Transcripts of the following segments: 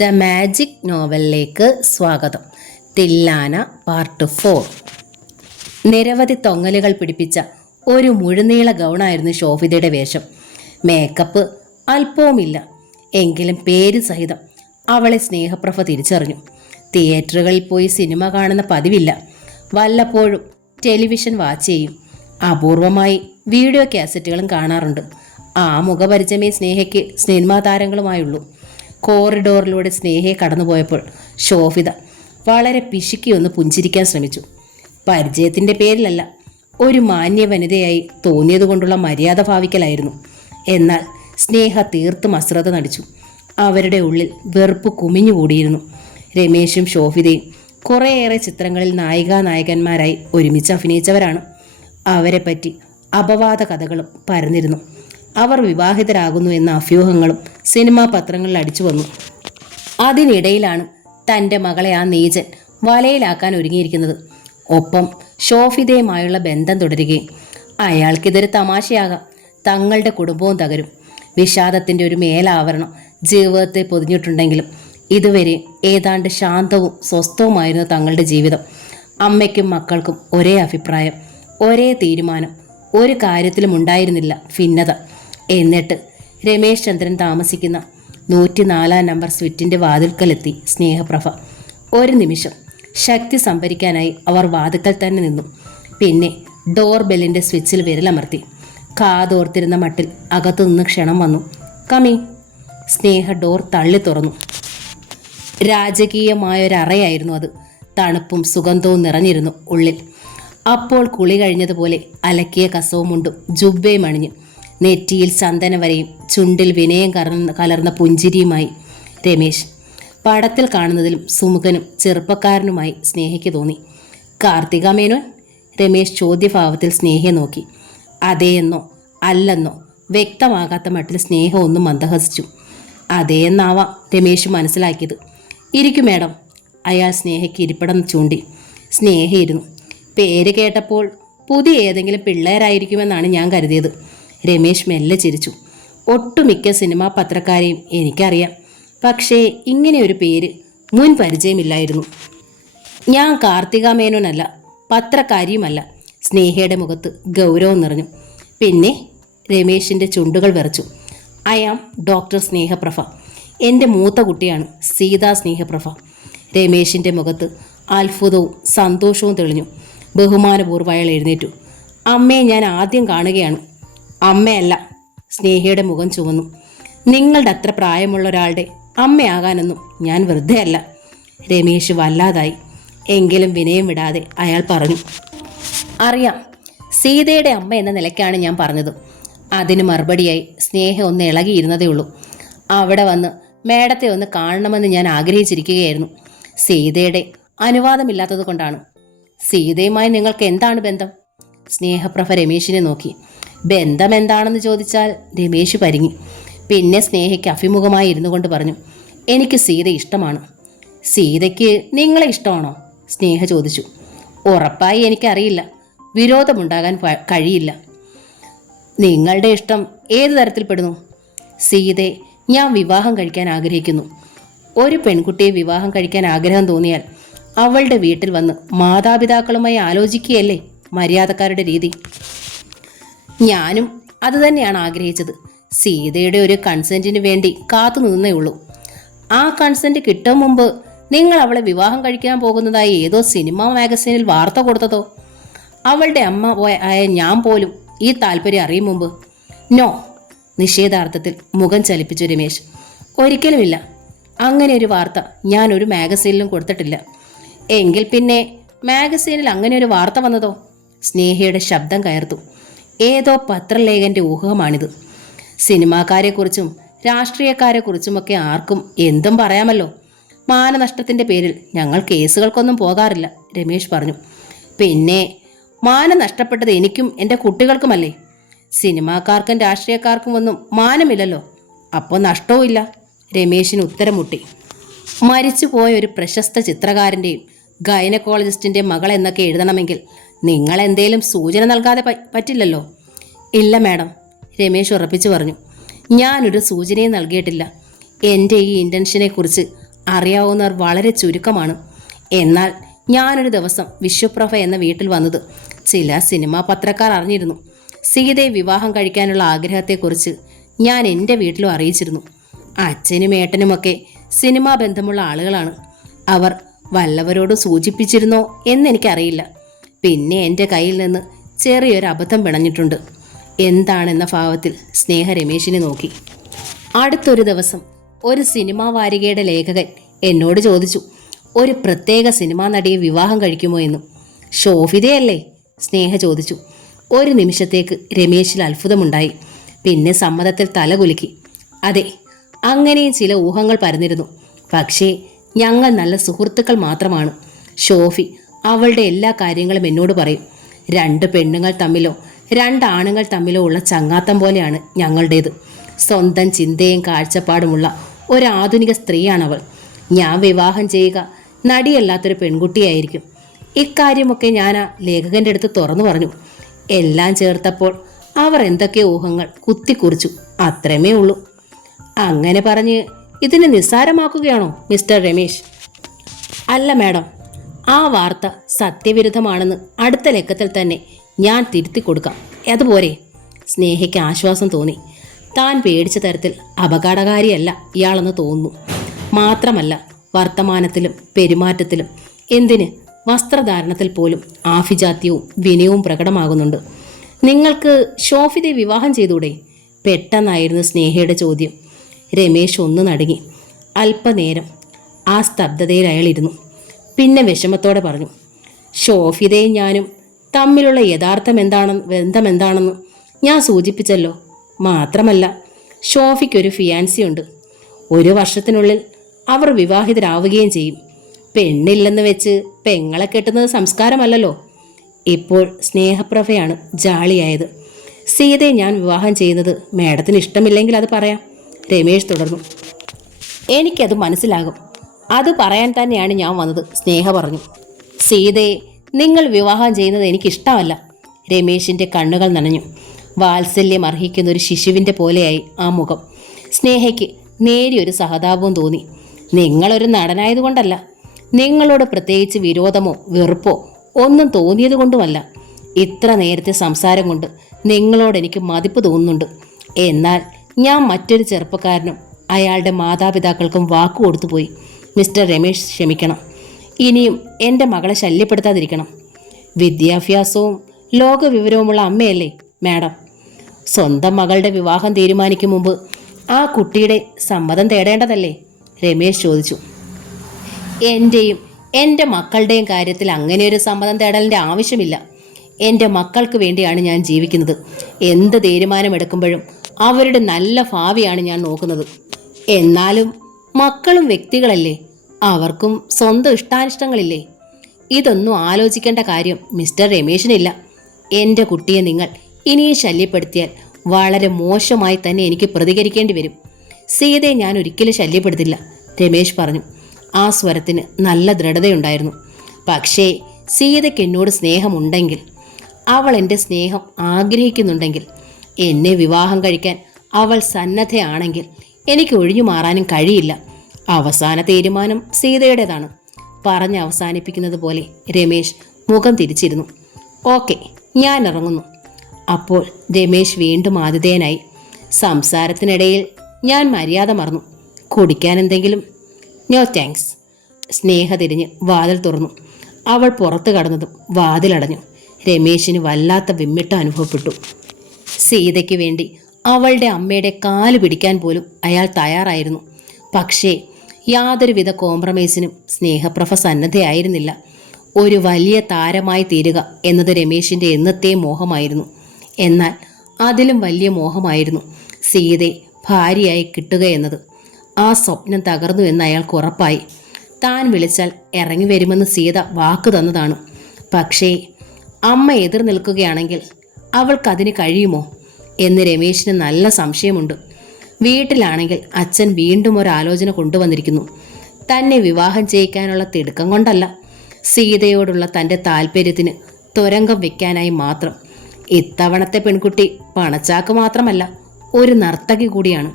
The magic നോവലിലേക്ക് സ്വാഗതം. തില്ലാന part 4. നിരവധി തൊങ്ങലുകൾ പിടിപ്പിച്ച ഒരു മുഴുനീള ഗൗണായിരുന്നു ശോഭിതയുടെ വേഷം. മേക്കപ്പ് അല്പവുമില്ല. എങ്കിലും പേര് സഹിതം അവളെ സ്നേഹപ്രഭ തിരിച്ചറിഞ്ഞു. തിയേറ്ററുകളിൽ പോയി സിനിമ കാണുന്ന പതിവില്ല. വല്ലപ്പോഴും ടെലിവിഷൻ വാച്ച് ചെയ്യും. അപൂർവമായി വീഡിയോ കാസറ്റുകളും കാണാറുണ്ട്. ആ മുഖപരിചയമേ സ്നേഹയ്ക്ക് സിനിമാ താരങ്ങളുമായുള്ളൂ. കോറിഡോറിലൂടെ സ്നേഹയെ കടന്നുപോയപ്പോൾ ശോഭിത വളരെ പിശുക്കി ഒന്ന് പുഞ്ചിരിക്കാൻ ശ്രമിച്ചു. പരിചയത്തിൻ്റെ പേരിലല്ല, ഒരു മാന്യ വനിതയായി തോന്നിയതുകൊണ്ടുള്ള മര്യാദ ഭാവിക്കലായിരുന്നു. എന്നാൽ സ്നേഹ തീർത്തും അശ്രദ്ധ നടിച്ചു. അവരുടെ ഉള്ളിൽ വെറുപ്പ് കുമിഞ്ഞുകൂടിയിരുന്നു. രമേശും ശോഭിതയും കുറേയേറെ ചിത്രങ്ങളിൽ നായികന്മാരായി ഒരുമിച്ച് അഭിനയിച്ചവരാണ്. അവരെപ്പറ്റി അപവാദ കഥകളും പരന്നിരുന്നു. അവർ വിവാഹിതരാകുന്നു എന്ന അഭ്യൂഹങ്ങളും സിനിമാ പത്രങ്ങളിൽ അടിച്ചു വന്നു. അതിനിടയിലാണ് തൻ്റെ മകളെ ആ നീചൻ വലയിലാക്കാൻ ഒരുങ്ങിയിരിക്കുന്നത്. ഒപ്പം ശോഭിതയുമായുള്ള ബന്ധം തുടരുകയും. അയാൾക്കിതൊരു തമാശയാകാം, തങ്ങളുടെ കുടുംബവും തകരും. വിഷാദത്തിൻ്റെ ഒരു മേലാവരണം ജീവിതത്തെ പൊതിഞ്ഞിട്ടുണ്ടെങ്കിലും ഇതുവരെ ഏതാണ്ട് ശാന്തവും സ്വസ്ഥവുമായിരുന്നു തങ്ങളുടെ ജീവിതം. അമ്മയ്ക്കും മക്കൾക്കും ഒരേ അഭിപ്രായം, ഒരേ തീരുമാനം. ഒരു കാര്യത്തിലും ഉണ്ടായിരുന്നില്ല ഭിന്നത. എന്നിട്ട് രമേശ് ചന്ദ്രൻ താമസിക്കുന്ന 104 നമ്പർ സ്വിറ്റിൻ്റെ വാതിൽക്കലെത്തി സ്നേഹപ്രഭ. ഒരു നിമിഷം ശക്തി സംഭരിക്കാനായി അവർ വാതിൽക്കൽ തന്നെ നിന്നു. പിന്നെ ഡോർ ബെല്ലിൻ്റെ സ്വിച്ചിൽ വിരലമർത്തി. കാതോർത്തിരുന്ന മട്ടിൽ അകത്തുനിന്ന് ക്ഷണം വന്നു. കമി. സ്നേഹ ഡോർ തള്ളി തുറന്നു. രാജകീയമായൊരറയായിരുന്നു അത്. തണുപ്പും സുഗന്ധവും നിറഞ്ഞിരുന്നു ഉള്ളിൽ. അപ്പോൾ കുളി കഴിഞ്ഞതുപോലെ അലക്കിയ കസവുമുണ്ടും ജുബ്ബയും അണിഞ്ഞു, നെറ്റിയിൽ ചന്ദനവരയും ചുണ്ടിൽ വിനയം കലർന്ന പുഞ്ചിരിയുമായി രമേശ്. പടത്തിൽ കാണുന്നതിലും സുമുഖനും ചെറുപ്പക്കാരനുമായി സ്നേഹയ്ക്ക് തോന്നി. കാർത്തിക മേനോൻ? രമേശ് ചോദ്യഭാവത്തിൽ സ്നേഹയെ നോക്കി. അതേയെന്നോ അല്ലെന്നോ വ്യക്തമാകാത്ത മട്ടിൽ സ്നേഹ ഒന്നും മന്ദഹസിച്ചു. അതേയെന്നാവാം രമേശ് മനസ്സിലാക്കിയത്. ഇരിക്കു മേഡം. അയാൾ സ്നേഹയ്ക്ക് ഇരിപ്പിടം ചൂണ്ടി. സ്നേഹയിരുന്നു. പേര് കേട്ടപ്പോൾ പുതിയ ഏതെങ്കിലും പിള്ളേരായിരിക്കുമെന്നാണ് ഞാൻ കരുതിയത്. രമേശ് മെല്ലെ ചിരിച്ചു. ഒട്ടുമിക്ക സിനിമാ പത്രക്കാരെയും എനിക്കറിയാം, പക്ഷേ ഇങ്ങനെ ഒരു പേര് മുൻ പരിചയമില്ലായിരുന്നു. ഞാൻ കാർത്തിക മേനോനല്ല, പത്രക്കാരിയുമല്ല. സ്നേഹയുടെ മുഖത്ത് ഗൗരവം നിറഞ്ഞു. പിന്നെ? രമേശിൻ്റെ ചുണ്ടുകൾ വിറച്ചു. I am doctor Snehaprabha. എൻ്റെ മൂത്ത കുട്ടിയാണ് സീതാ സ്നേഹപ്രഭ. രമേശിൻ്റെ മുഖത്ത് അത്ഭുതവും സന്തോഷവും തെളിഞ്ഞു. ബഹുമാനപൂർവ്വം അയാൾ എഴുന്നേറ്റു. അമ്മയെ ഞാൻ ആദ്യം കാണുകയാണ്. അമ്മയല്ല. സ്നേഹയുടെ മുഖം ചുവന്നു. നിങ്ങളുടെ അത്ര പ്രായമുള്ള ഒരാളുടെ അമ്മയാകാനൊന്നും ഞാൻ വെറുതെ അല്ല. രമേശ് വല്ലാതായി. എങ്കിലും വിനയം വിടാതെ അയാൾ പറഞ്ഞു. അറിയാം, സീതയുടെ അമ്മ എന്ന നിലയ്ക്കാണ് ഞാൻ പറഞ്ഞത്. അതിന് മറുപടിയായി സ്നേഹ ഒന്ന് ഇളകിയിരുന്നതേ ഉള്ളൂ. അവിടെ വന്ന് മേഡത്തെ ഒന്ന് കാണണമെന്ന് ഞാൻ ആഗ്രഹിച്ചിരിക്കുകയായിരുന്നു. സീതയുടെ അനുവാദമില്ലാത്തത് കൊണ്ടാണ്. സീതയുമായി നിങ്ങൾക്ക് എന്താണ് ബന്ധം? സ്നേഹപ്രഭ രമേശിനെ നോക്കി. ബന്ധം എന്താണെന്ന് ചോദിച്ചാൽ രമേശ് പരിങ്ങി. പിന്നെ സ്നേഹയ്ക്ക് അഭിമുഖമായി ഇരുന്നു കൊണ്ട് പറഞ്ഞു, എനിക്ക് സീത ഇഷ്ടമാണ്. സീതയ്ക്ക് നിങ്ങളെ ഇഷ്ടമാണോ? സ്നേഹ ചോദിച്ചു. ഉറപ്പായി എനിക്കറിയില്ല. വിരോധമുണ്ടാകാൻ കഴിയില്ല. നിങ്ങളുടെ ഇഷ്ടം ഏത് തരത്തിൽപ്പെടുന്നു? സീതയെ ഞാൻ വിവാഹം കഴിക്കാൻ ആഗ്രഹിക്കുന്നു. ഒരു പെൺകുട്ടിയെ വിവാഹം കഴിക്കാൻ ആഗ്രഹം തോന്നിയാൽ അവളുടെ വീട്ടിൽ വന്ന് മാതാപിതാക്കളുമായി ആലോചിക്കുകയല്ലേ മര്യാദക്കാരുടെ രീതി. ഞാനും അതുതന്നെയാണ് ആഗ്രഹിച്ചത്. സീതയുടെ ഒരു കൺസെൻറ്റിന് വേണ്ടി കാത്തു നിന്നേ ഉള്ളൂ. ആ കൺസെൻറ്റ് കിട്ടും മുമ്പ് നിങ്ങൾ അവളെ വിവാഹം കഴിക്കാൻ പോകുന്നതായി ഏതോ സിനിമാ മാഗസീനിൽ വാർത്ത കൊടുത്തതോ? അവളുടെ അമ്മ ആയ ഞാൻ പോലും ഈ താല്പര്യം അറിയും മുമ്പ്? നോ. നിഷേധാർത്ഥത്തിൽ മുഖം ചലിപ്പിച്ചു രമേശ്. ഒരിക്കലുമില്ല. അങ്ങനെ ഒരു വാർത്ത ഞാൻ ഒരു മാഗസീനിലും കൊടുത്തിട്ടില്ല. എങ്കിൽ പിന്നെ മാഗസീനിൽ അങ്ങനെ ഒരു വാർത്ത വന്നതോ? സ്നേഹയുടെ ശബ്ദം കയർത്തു. ഏതോ പത്രലേഖൻ്റെ ഊഹമാണിത്. സിനിമാക്കാരെക്കുറിച്ചും രാഷ്ട്രീയക്കാരെക്കുറിച്ചുമൊക്കെ ആർക്കും എന്തും പറയാമല്ലോ. മാനനഷ്ടത്തിൻ്റെ പേരിൽ ഞങ്ങൾ കേസുകൾക്കൊന്നും പോകാറില്ല, രമേശ് പറഞ്ഞു. പിന്നെ മാനം നഷ്ടപ്പെട്ടത് എനിക്കും എൻ്റെ കുട്ടികൾക്കുമല്ലേ? സിനിമാക്കാർക്കും രാഷ്ട്രീയക്കാർക്കും ഒന്നും മാനമില്ലല്ലോ. അപ്പോൾ നഷ്ടവും ഇല്ല. രമേശിന് ഉത്തരം മുട്ടി. മരിച്ചുപോയ ഒരു പ്രശസ്ത ചിത്രകാരൻ്റെയും ഗൈനക്കോളജിസ്റ്റിൻ്റെ മകൾ എന്നൊക്കെ എഴുതണമെങ്കിൽ നിങ്ങൾ എന്തേലും സൂചന നൽകാതെ പറ്റില്ലല്ലോ. ഇല്ല മാഡം, രമേശ് ഉറപ്പിച്ചു പറഞ്ഞു. ഞാനൊരു സൂചനയും നൽകിയിട്ടില്ല. എൻ്റെ ഈ ഇൻറ്റൻഷനെക്കുറിച്ച് അറിയാവുന്നവർ വളരെ ചുരുക്കമാണ്. എന്നാൽ ഞാനൊരു ദിവസം വിശ്വപ്രഭ എന്ന വീട്ടിൽ വന്നത് ചില സിനിമാ പത്രക്കാർ അറിഞ്ഞിരുന്നു. സീതയെ വിവാഹം കഴിക്കാനുള്ള ആഗ്രഹത്തെക്കുറിച്ച് ഞാൻ എൻ്റെ വീട്ടിലും അറിയിച്ചിരുന്നു. അച്ഛനും ഏട്ടനുമൊക്കെ സിനിമാ ബന്ധമുള്ള ആളുകളാണ്. അവർ വല്ലവരോട് സൂചിപ്പിച്ചിരുന്നോ എന്നെനിക്കറിയില്ല. പിന്നെ എൻ്റെ കയ്യിൽ നിന്ന് ചെറിയൊരു അബദ്ധം പിണഞ്ഞിട്ടുണ്ട്. എന്താണെന്ന ഭാവത്തിൽ സ്നേഹ രമേശിനെ നോക്കി. അടുത്തൊരു ദിവസം ഒരു സിനിമാ വാരികയുടെ ലേഖകൻ എന്നോട് ചോദിച്ചു, ഒരു പ്രത്യേക സിനിമാ നടിയെ വിവാഹം കഴിക്കുമോ എന്ന്. ശോഭിതയല്ലേ? സ്നേഹ ചോദിച്ചു. ഒരു നിമിഷത്തേക്ക് രമേശിൽ അത്ഭുതമുണ്ടായി. പിന്നെ സമ്മതത്തിൽ തലകുലുക്കി. അതെ, അങ്ങനെയും ചില ഊഹങ്ങൾ പരന്നിരുന്നു. പക്ഷേ ഞങ്ങൾ നല്ല സുഹൃത്തുക്കൾ മാത്രമാണ്. ഷോഫി അവളുടെ എല്ലാ കാര്യങ്ങളും എന്നോട് പറയും. 2 പെണ്ണുങ്ങൾ തമ്മിലോ 2 ആണുങ്ങൾ തമ്മിലോ ഉള്ള ചങ്ങാത്തം പോലെയാണ് ഞങ്ങളുടേത്. സ്വന്തം ചിന്തയും കാഴ്ചപ്പാടുമുള്ള ഒരു ആധുനിക സ്ത്രീയാണവൾ. ഞാൻ വിവാഹം ചെയ്യുക നടിയല്ലാത്തൊരു പെൺകുട്ടിയായിരിക്കും. ഇക്കാര്യമൊക്കെ ഞാൻ ആ ലേഖകൻ്റെ അടുത്ത് തുറന്നു പറഞ്ഞു. എല്ലാം ചേർത്തപ്പോൾ അവർ എന്തൊക്കെ ഊഹങ്ങൾ കുത്തിക്കുറിച്ചു. അത്രമേ ഉള്ളൂ. അങ്ങനെ പറഞ്ഞ് ഇതിനെ നിസ്സാരമാക്കുകയാണോ മിസ്റ്റർ രമേശ്? അല്ല മാഡം, ആ വാർത്ത സത്യവിരുദ്ധമാണെന്ന് അടുത്ത ലക്കത്തിൽ തന്നെ ഞാൻ തിരുത്തി കൊടുക്കാം. അതുപോരെ? സ്നേഹയ്ക്ക് ആശ്വാസം തോന്നി. താൻ പേടിച്ച തരത്തിൽ അപകടകാരിയല്ല ഇയാളെന്ന് തോന്നുന്നു. മാത്രമല്ല, വർത്തമാനത്തിലും പെരുമാറ്റത്തിലും, എന്തിന് വസ്ത്രധാരണത്തിൽ പോലും ആഭിജാത്യവും വിനയവും പ്രകടമാകുന്നുണ്ട്. നിങ്ങൾക്ക് ഷോഫിതെ വിവാഹം ചെയ്തൂടെ? പെട്ടെന്നായിരുന്നു സ്നേഹയുടെ ചോദ്യം. രമേശ് ഒന്ന് നടുങ്ങി. അല്പനേരം ആ സ്തബ്ധതയിൽ അയാളിരുന്നു. പിന്നെ വിഷമത്തോടെ പറഞ്ഞു, ഷോഫിതയും ഞാനും തമ്മിലുള്ള ബന്ധമെന്താണെന്ന് ഞാൻ സൂചിപ്പിച്ചല്ലോ. മാത്രമല്ല, ഷോഫിക്കൊരു ഫിയാൻസിയുണ്ട്. 1 വർഷത്തിനുള്ളിൽ അവർ വിവാഹിതരാവുകയും ചെയ്യും. പെണ്ണില്ലെന്ന് വെച്ച് പെങ്ങളെ കെട്ടുന്നത് സംസ്കാരമല്ലല്ലോ. ഇപ്പോൾ സ്നേഹപ്രഭയാണ് ജാളിയായത്. സീതയെ ഞാൻ വിവാഹം ചെയ്യുന്നത് മേഡത്തിന് ഇഷ്ടമില്ലെങ്കിൽ അത് പറയാം, രമേശ് തുടർന്നു. എനിക്കത് മനസ്സിലാകും. അത് പറയാൻ തന്നെയാണ് ഞാൻ വന്നത്, സ്നേഹ പറഞ്ഞു. സീതയെ നിങ്ങൾ വിവാഹം ചെയ്യുന്നത് എനിക്കിഷ്ടമല്ല. രമേശിൻ്റെ കണ്ണുകൾ നനഞ്ഞു. വാത്സല്യം അർഹിക്കുന്ന ഒരു ശിശുവിൻ്റെ പോലെയായി ആ മുഖം. സ്നേഹയ്ക്ക് നേരിയൊരു സഹതാപവും തോന്നി. നിങ്ങളൊരു നടനായതുകൊണ്ടല്ല, നിങ്ങളോട് പ്രത്യേകിച്ച് വിരോധമോ വെറുപ്പോ ഒന്നും തോന്നിയതുകൊണ്ടുമല്ല. ഇത്ര നേരത്തെ സംസാരം കൊണ്ട് നിങ്ങളോട് എനിക്ക് മതിപ്പ് തോന്നുന്നുണ്ട്. എന്നാൽ ഞാൻ മറ്റൊരു ചെറുപ്പക്കാരനും അയാളുടെ മാതാപിതാക്കൾക്കും വാക്കു കൊടുത്തുപോയി. മിസ്റ്റർ രമേശ് ക്ഷമിക്കണം. ഇനിയും എൻ്റെ മകളെ ശല്യപ്പെടുത്താതിരിക്കണം. വിദ്യാഭ്യാസവും ലോകവിവരവുമുള്ള അമ്മയല്ലേ മാഡം? സ്വന്തം മകളുടെ വിവാഹം തീരുമാനിക്കും മുമ്പ് ആ കുട്ടിയുടെ സമ്മതം തേടേണ്ടതല്ലേ? രമേശ് ചോദിച്ചു. എൻ്റെയും എൻ്റെ മക്കളുടെയും കാര്യത്തിൽ അങ്ങനെയൊരു സമ്മതം തേടലിൻ്റെ ആവശ്യമില്ല. എൻ്റെ മക്കൾക്ക് വേണ്ടിയാണ് ഞാൻ ജീവിക്കുന്നത്. എന്ത് തീരുമാനമെടുക്കുമ്പോഴും അവരുടെ നല്ല ഭാവിയാണ് ഞാൻ നോക്കുന്നത്. എന്നാലും മക്കളും വ്യക്തികളല്ലേ, അവർക്കും സ്വന്തം ഇഷ്ടാനിഷ്ടങ്ങളില്ലേ? ഇതൊന്നും ആലോചിക്കേണ്ട കാര്യം മിസ്റ്റർ രമേശിനില്ല. എൻ്റെ കുട്ടിയെ നിങ്ങൾ ഇനിയും ശല്യപ്പെടുത്തിയാൽ വളരെ മോശമായി തന്നെ എനിക്ക് പ്രതികരിക്കേണ്ടി വരും. സീതയെ ഞാൻ ഒരിക്കലും ശല്യപ്പെടുത്തില്ല, രമേശ് പറഞ്ഞു. ആ സ്വരത്തിന് നല്ല ദൃഢതയുണ്ടായിരുന്നു. പക്ഷേ സീതയ്ക്ക് എന്നോട് സ്നേഹമുണ്ടെങ്കിൽ, അവൾ എൻ്റെ സ്നേഹം ആഗ്രഹിക്കുന്നുണ്ടെങ്കിൽ, എന്നെ വിവാഹം കഴിക്കാൻ അവൾ സന്നദ്ധയാണെങ്കിൽ എനിക്ക് ഒഴിഞ്ഞു മാറാനും കഴിയില്ല. അവസാന തീരുമാനം സീതയുടേതാണ്. പറഞ്ഞ് അവസാനിപ്പിക്കുന്നത് പോലെ രമേശ് മുഖം തിരിച്ചിരുന്നു. ഓക്കെ, ഞാൻ ഇറങ്ങുന്നു. അപ്പോൾ രമേശ് വീണ്ടും ആതിഥേയനായി. സംസാരത്തിനിടയിൽ ഞാൻ മര്യാദ മറന്നു. കുടിക്കാൻ എന്തെങ്കിലും? No thanks. സ്നേഹ തിരിഞ്ഞ് വാതിൽ തുറന്നു. അവൾ പുറത്തു കടന്നതും വാതിലടഞ്ഞു. രമേശിന് വല്ലാത്ത വിമ്മിട്ടം അനുഭവപ്പെട്ടു. സീതയ്ക്ക് വേണ്ടി അവളുടെ അമ്മയുടെ കാല് പിടിക്കാൻ പോലും അയാൾ തയ്യാറായിരുന്നു. പക്ഷേ യാതൊരുവിധ കോംപ്രമൈസിനും സ്നേഹപ്രഭ സന്നദ്ധയായിരുന്നില്ല. ഒരു വലിയ താരമായി തീരുക എന്നത് രമേശിൻ്റെ എന്നത്തെ മോഹമായിരുന്നു. എന്നാൽ അതിലും വലിയ മോഹമായിരുന്നു സീതയെ ഭാര്യയായി കിട്ടുക എന്നത്. ആ സ്വപ്നം തകർന്നു എന്ന് അയാൾക്ക് ഉറപ്പായി. താൻ വിളിച്ചാൽ ഇറങ്ങി വരുമെന്ന് സീത വാക്ക് തന്നതാണ്. പക്ഷേ അമ്മ എതിർ നിൽക്കുകയാണെങ്കിൽ അവൾക്കതിന് കഴിയുമോ എന്ന് രമേശിന് നല്ല സംശയമുണ്ട്. വീട്ടിലാണെങ്കിൽ അച്ഛൻ വീണ്ടും ഒരാലോചന കൊണ്ടുവന്നിരിക്കുന്നു. തന്നെ വിവാഹം ചെയ്യിക്കാനുള്ള തിടുക്കം കൊണ്ടല്ല, സീതയോടുള്ള തൻ്റെ താല്പര്യത്തിന് തുരങ്കം വെക്കാനായി മാത്രം. ഇത്തവണത്തെ പെൺകുട്ടി പണച്ചാക്ക് മാത്രമല്ല, ഒരു നർത്തകി കൂടിയാണ്.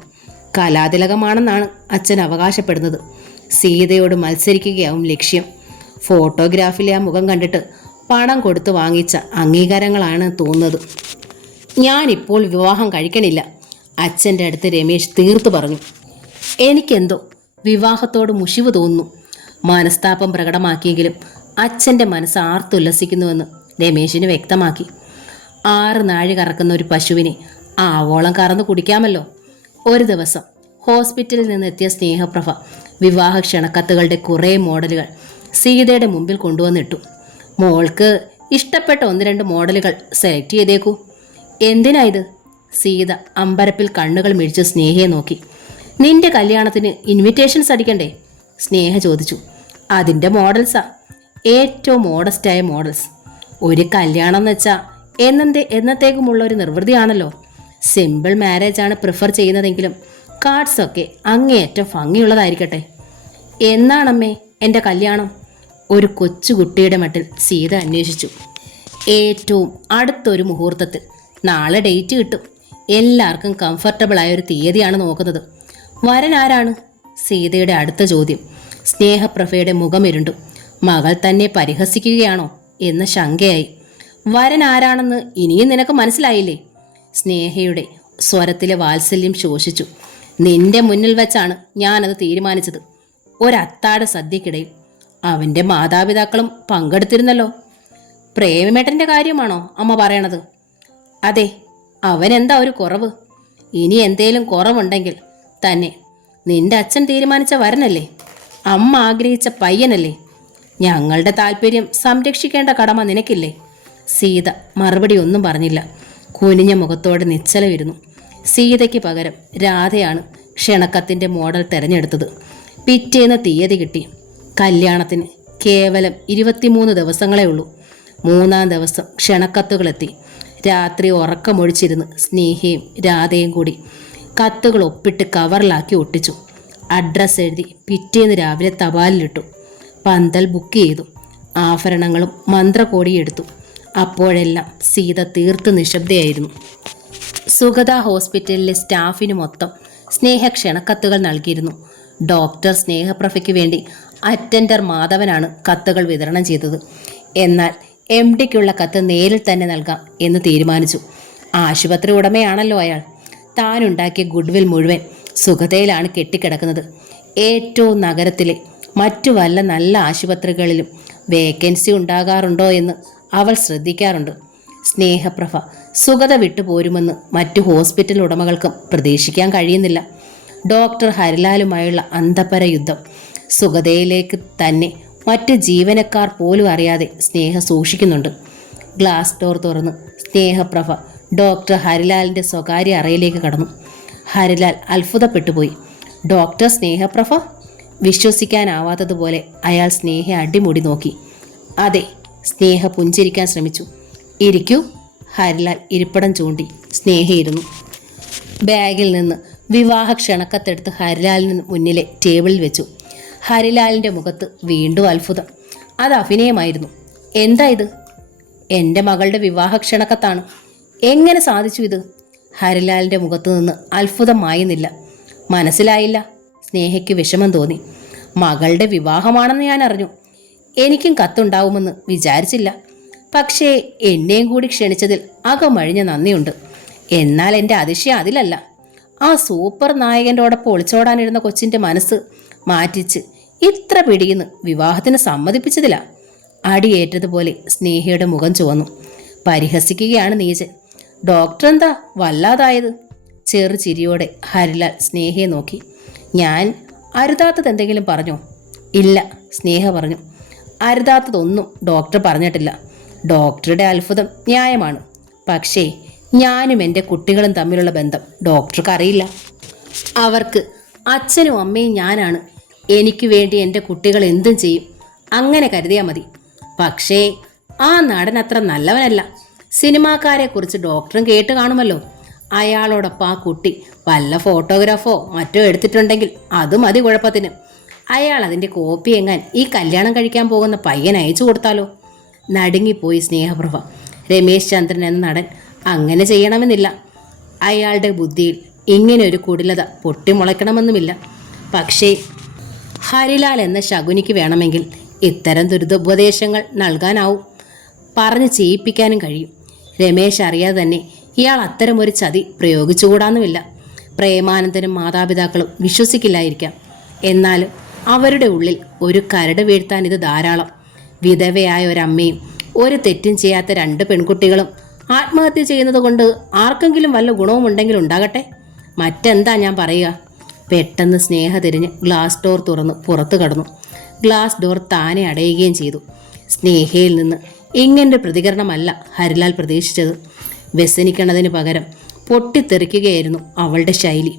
കലാതിലകമാണെന്നാണ് അച്ഛൻ അവകാശപ്പെടുന്നത്. സീതയോട് മത്സരിക്കുകയാവും ലക്ഷ്യം. ഫോട്ടോഗ്രാഫിലെ ആ മുഖം കണ്ടിട്ട് പണം കൊടുത്ത് വാങ്ങിച്ച അംഗീകാരങ്ങളാണ് തോന്നുന്നത്. ഞാനിപ്പോൾ വിവാഹം കഴിക്കണില്ല, അച്ഛൻ്റെ അടുത്ത് രമേശ് തീർത്തു പറഞ്ഞു. എനിക്കെന്തോ വിവാഹത്തോട് മുഷിവ് തോന്നുന്നു. മനസ്താപം പ്രകടമാക്കിയെങ്കിലും അച്ഛൻ്റെ മനസ്സ് ആർത്തുല്ലസിക്കുന്നുവെന്ന് രമേശിന് വ്യക്തമാക്കി. 6 നാഴി കറക്കുന്ന ഒരു പശുവിനെ ആവോളം കറന്ന് കുടിക്കാമല്ലോ. ഒരു ദിവസം ഹോസ്പിറ്റലിൽ നിന്നെത്തിയ സ്നേഹപ്രഭ വിവാഹ ക്ഷണക്കത്തുകളുടെ കുറേ മോഡലുകൾ സീതയുടെ മുമ്പിൽ കൊണ്ടുവന്നിട്ടു. മോൾക്ക് ഇഷ്ടപ്പെട്ട 1-2 മോഡലുകൾ സെലക്ട് ചെയ്തേക്കൂ. എന്തിനാ ഇത്? സീത അമ്പരപ്പിൽ കണ്ണുകൾ മിഴിച്ച് സ്നേഹയെ നോക്കി. നിന്റെ കല്യാണത്തിന് ഇൻവിറ്റേഷൻസ് അടിക്കണ്ടേ? സ്നേഹ ചോദിച്ചു. അതിൻ്റെ മോഡൽസാ, ഏറ്റവും മോഡസ്റ്റായ മോഡൽസ്. ഒരു കല്യാണം എന്ന് വെച്ചാൽ എന്നത്തേക്കുമുള്ള ഒരു നിർവൃതിയാണല്ലോ. സിമ്പിൾ മാരേജ് ആണ് പ്രിഫർ ചെയ്യുന്നതെങ്കിലും കാർഡ്സൊക്കെ അങ്ങേയറ്റം ഭംഗിയുള്ളതായിരിക്കട്ടെ. എന്നാണമ്മേ എൻ്റെ കല്യാണം? ഒരു കൊച്ചുകുട്ടിയുടെ മട്ടിൽ സീത അന്വേഷിച്ചു. ഏറ്റവും അടുത്തൊരു മുഹൂർത്തത്തിൽ. നാളെ ഡേറ്റ് കിട്ടും. എല്ലാവർക്കും കംഫർട്ടബിളായ ഒരു തീയതിയാണ് നോക്കുന്നത്. വരൻ ആരാണ്? സീതയുടെ അടുത്ത ചോദ്യം. സ്നേഹപ്രഭയുടെ മുഖമിരുണ്ടു. മകൾ തന്നെ പരിഹസിക്കുകയാണോ എന്ന ശങ്കയായി. വരൻ ആരാണെന്ന് ഇനിയും നിനക്ക് മനസ്സിലായില്ലേ? സ്നേഹയുടെ സ്വരത്തിലെ വാത്സല്യം ശോഷിച്ചു. നിന്റെ മുന്നിൽ വെച്ചാണ് ഞാനത് തീരുമാനിച്ചത്. ഒരത്താഴ സദ്യക്കിടയിൽ അവൻ്റെ മാതാപിതാക്കളും പങ്കെടുത്തിരുന്നല്ലോ. പ്രേമേട്ടൻ്റെ കാര്യമാണോ അമ്മ പറയണത്? അതെ. അവനെന്താ ഒരു കുറവ്? ഇനി എന്തേലും കുറവുണ്ടെങ്കിൽ തന്നെ നിന്റെ അച്ഛൻ തീരുമാനിച്ച വരനല്ലേ, അമ്മ ആഗ്രഹിച്ച പയ്യനല്ലേ. ഞങ്ങളുടെ താല്പര്യം സംരക്ഷിക്കേണ്ട കടമ നിനക്കില്ലേ? സീത മറുപടി ഒന്നും പറഞ്ഞില്ല. കുനിഞ്ഞ മുഖത്തോടെ നിശ്ചലമിരുന്നു. സീതയ്ക്ക് പകരം രാധയാണ് ക്ഷണക്കത്തിൻ്റെ മോഡൽ തിരഞ്ഞെടുത്തത്. പിറ്റേന്ന് തീയതി കിട്ടി. കല്യാണത്തിന് കേവലം 23 ദിവസങ്ങളേ ഉള്ളൂ. 3-ാം ദിവസം ക്ഷണക്കത്തുകളെത്തി. രാത്രി ഉറക്കമൊഴിച്ചിരുന്ന് സ്നേഹയും രാധയും കൂടി കത്തുകൾ ഒപ്പിട്ട് കവറിലാക്കി ഒട്ടിച്ചു. അഡ്രസ്സ് എഴുതി പിറ്റേന്ന് രാവിലെ തപാലിലിട്ടു. പന്തൽ ബുക്ക് ചെയ്തു. ആഭരണങ്ങളും മന്ത്രകോടിയെടുത്തു. അപ്പോഴെല്ലാം സീത തീർത്ത് നിശബ്ദയായിരുന്നു. സുഗത ഹോസ്പിറ്റലിലെ സ്റ്റാഫിന് മൊത്തം സ്നേഹ ക്ഷണക്കത്തുകൾ നൽകിയിരുന്നു. ഡോക്ടർ സ്നേഹപ്രഭയ്ക്ക് വേണ്ടി അറ്റൻഡർ മാധവനാണ് കത്തുകൾ വിതരണം ചെയ്തത്. എന്നാൽ MDക്കുള്ള കത്ത് നേരിൽ തന്നെ നൽകാം എന്ന് തീരുമാനിച്ചു. ആശുപത്രി ഉടമയാണല്ലോ അയാൾ. താനുണ്ടാക്കിയ ഗുഡ്വിൽ മുഴുവൻ സുഗതയിലാണ് കെട്ടിക്കിടക്കുന്നത്. ഏറ്റവും നഗരത്തിലെ മറ്റു വല്ല നല്ല ആശുപത്രികളിലും വേക്കൻസി ഉണ്ടാകാറുണ്ടോ എന്ന് അവൾ ശ്രദ്ധിക്കാറുണ്ട്. സ്നേഹപ്രഭ സുഗത വിട്ടുപോരുമെന്ന് മറ്റു ഹോസ്പിറ്റൽ ഉടമകൾക്കും പ്രതീക്ഷിക്കാൻ കഴിയുന്നില്ല. ഡോക്ടർ ഹരിലാലുമായുള്ള അന്തപര യുദ്ധം. സുഗതയിലേക്ക് തന്നെ മറ്റ് ജീവനക്കാർ പോലും അറിയാതെ സ്നേഹ സൂക്ഷിക്കുന്നുണ്ട്. ഗ്ലാസ് ഡോർ തുറന്ന് സ്നേഹപ്രഭ ഡോക്ടർ ഹരിലാലിൻ്റെ സ്വകാര്യ അറയിലേക്ക് കടന്നു. ഹരിലാൽ അത്ഭുതപ്പെട്ടുപോയി. ഡോക്ടർ സ്നേഹപ്രഭ? വിശ്വസിക്കാനാവാത്തതുപോലെ അയാൾ സ്നേഹയെ അടിമുടി നോക്കി. അതെ. സ്നേഹ പുഞ്ചിരിക്കാൻ ശ്രമിച്ചു. ഇരിക്കൂ. ഹരിലാൽ ഇരിപ്പിടം ചൂണ്ടി. സ്നേഹയിരുന്നു. ബാഗിൽ നിന്ന് വിവാഹ ക്ഷണക്കത്തെടുത്ത് ഹരിലാലിന് മുന്നിലെ ടേബിളിൽ വെച്ചു. ഹരിലാലിൻ്റെ മുഖത്ത് വീണ്ടും അത്ഭുതം. അത് അഭിനയമായിരുന്നു. എന്താ ഇത്? എൻ്റെ മകളുടെ വിവാഹ ക്ഷണക്കത്താണ്. എങ്ങനെ സാധിച്ചു ഇത്? ഹരിലാലിൻ്റെ മുഖത്തു നിന്ന് അത്ഭുതം മായുന്നില്ല. മനസ്സിലായില്ല. സ്നേഹയ്ക്ക് വിഷമം തോന്നി. മകളുടെ വിവാഹമാണെന്ന് ഞാൻ അറിഞ്ഞു. എനിക്കും കത്തുണ്ടാവുമെന്ന് വിചാരിച്ചില്ല. പക്ഷേ എന്നെയും കൂടി ക്ഷണിച്ചതിൽ അകമഴിഞ്ഞ നന്ദിയുണ്ട്. എന്നാൽ എൻ്റെ അതിശയം അതിലല്ല. ആ സൂപ്പർ നായകൻ്റെയോടൊപ്പം ഒളിച്ചോടാനിരുന്ന കൊച്ചിൻ്റെ മനസ്സ് മാറ്റിച്ച് ഇത്ര പിടിയുന്ന് വിവാഹത്തിന് സമ്മതിപ്പിച്ചതില്ല. അടിയേറ്റതുപോലെ സ്നേഹയുടെ മുഖം ചുവന്നു. പരിഹസിക്കുകയാണ് നീചൻ. ഡോക്ടർ എന്താ വല്ലാതായത്? ചെറു ചിരിയോടെ ഹരിലാൽ സ്നേഹയെ നോക്കി. ഞാൻ അരുതാത്തത് എന്തെങ്കിലും പറഞ്ഞോ? ഇല്ല, സ്നേഹ പറഞ്ഞു. അരുതാത്തതൊന്നും ഡോക്ടർ പറഞ്ഞിട്ടില്ല. ഡോക്ടറുടെ അത്ഭുതം ന്യായമാണ്. പക്ഷേ ഞാനും എൻ്റെ കുട്ടികളും തമ്മിലുള്ള ബന്ധം ഡോക്ടർക്ക് അറിയില്ല. അവർക്ക് അച്ഛനും അമ്മയും ഞാനാണ്. എനിക്ക് വേണ്ടി എൻ്റെ കുട്ടികൾ എന്തും ചെയ്യും. അങ്ങനെ കരുതിയാൽ മതി. പക്ഷേ ആ നടൻ അത്ര നല്ലവനല്ല. സിനിമാക്കാരെക്കുറിച്ച് ഡോക്ടറും കേട്ട് കാണുമല്ലോ. അയാളോടൊപ്പം ആ കുട്ടി വല്ല ഫോട്ടോഗ്രാഫോ മറ്റോ എടുത്തിട്ടുണ്ടെങ്കിൽ അത് മതി കുഴപ്പത്തിന്. അയാൾ അതിൻ്റെ കോപ്പി എങ്ങാൻ ഈ കല്യാണം കഴിക്കാൻ പോകുന്ന പയ്യൻ അയച്ചു കൊടുത്താലോ? നടുങ്ങിപ്പോയി സ്നേഹപ്രഭ. രമേശ് ചന്ദ്രൻ എന്ന നടൻ അങ്ങനെ ചെയ്യണമെന്നില്ല. അയാളുടെ ബുദ്ധിയിൽ ഇങ്ങനെ ഒരു കുടിലത പൊട്ടിമുളയ്ക്കണമെന്നുമില്ല. പക്ഷേ ഹരിലാൽ എന്ന ശകുനിക്ക് വേണമെങ്കിൽ ഇത്തരം ദുരിതോപദേശങ്ങൾ നൽകാനാവും, പറഞ്ഞ് ചെയ്യിപ്പിക്കാനും കഴിയും. രമേശ് അറിയാതെ തന്നെ ഇയാൾ അത്തരമൊരു ചതി പ്രയോഗിച്ചുകൂടാന്നുമില്ല. പ്രേമാനന്ദനും മാതാപിതാക്കളും വിശ്വസിക്കില്ലായിരിക്കാം. എന്നാലും അവരുടെ ഉള്ളിൽ ഒരു കരട് വീഴ്ത്താൻ ഇത് ധാരാളം. വിധവയായ ഒരമ്മയും ഒരു തെറ്റും ചെയ്യാത്ത 2 പെൺകുട്ടികളും ആത്മഹത്യ ചെയ്യുന്നത് കൊണ്ട് ആർക്കെങ്കിലും വല്ല ഗുണവും ഉണ്ടെങ്കിൽ ഉണ്ടാകട്ടെ. മറ്റെന്താ ഞാൻ പറയുക? പെട്ടെന്ന് സ്നേഹ തിരിഞ്ഞ് ഗ്ലാസ് ഡോർ തുറന്ന് പുറത്തു കടന്നു. ഗ്ലാസ് ഡോർ താനെ അടയുകയും ചെയ്തു. സ്നേഹയിൽ നിന്ന് ഇങ്ങനൊരു പ്രതികരണമല്ല ഹരിലാൽ പ്രതീക്ഷിച്ചത്. വ്യസനിക്കണതിന് പകരം പൊട്ടിത്തെറിക്കുകയായിരുന്നു അവളുടെ ശൈലി.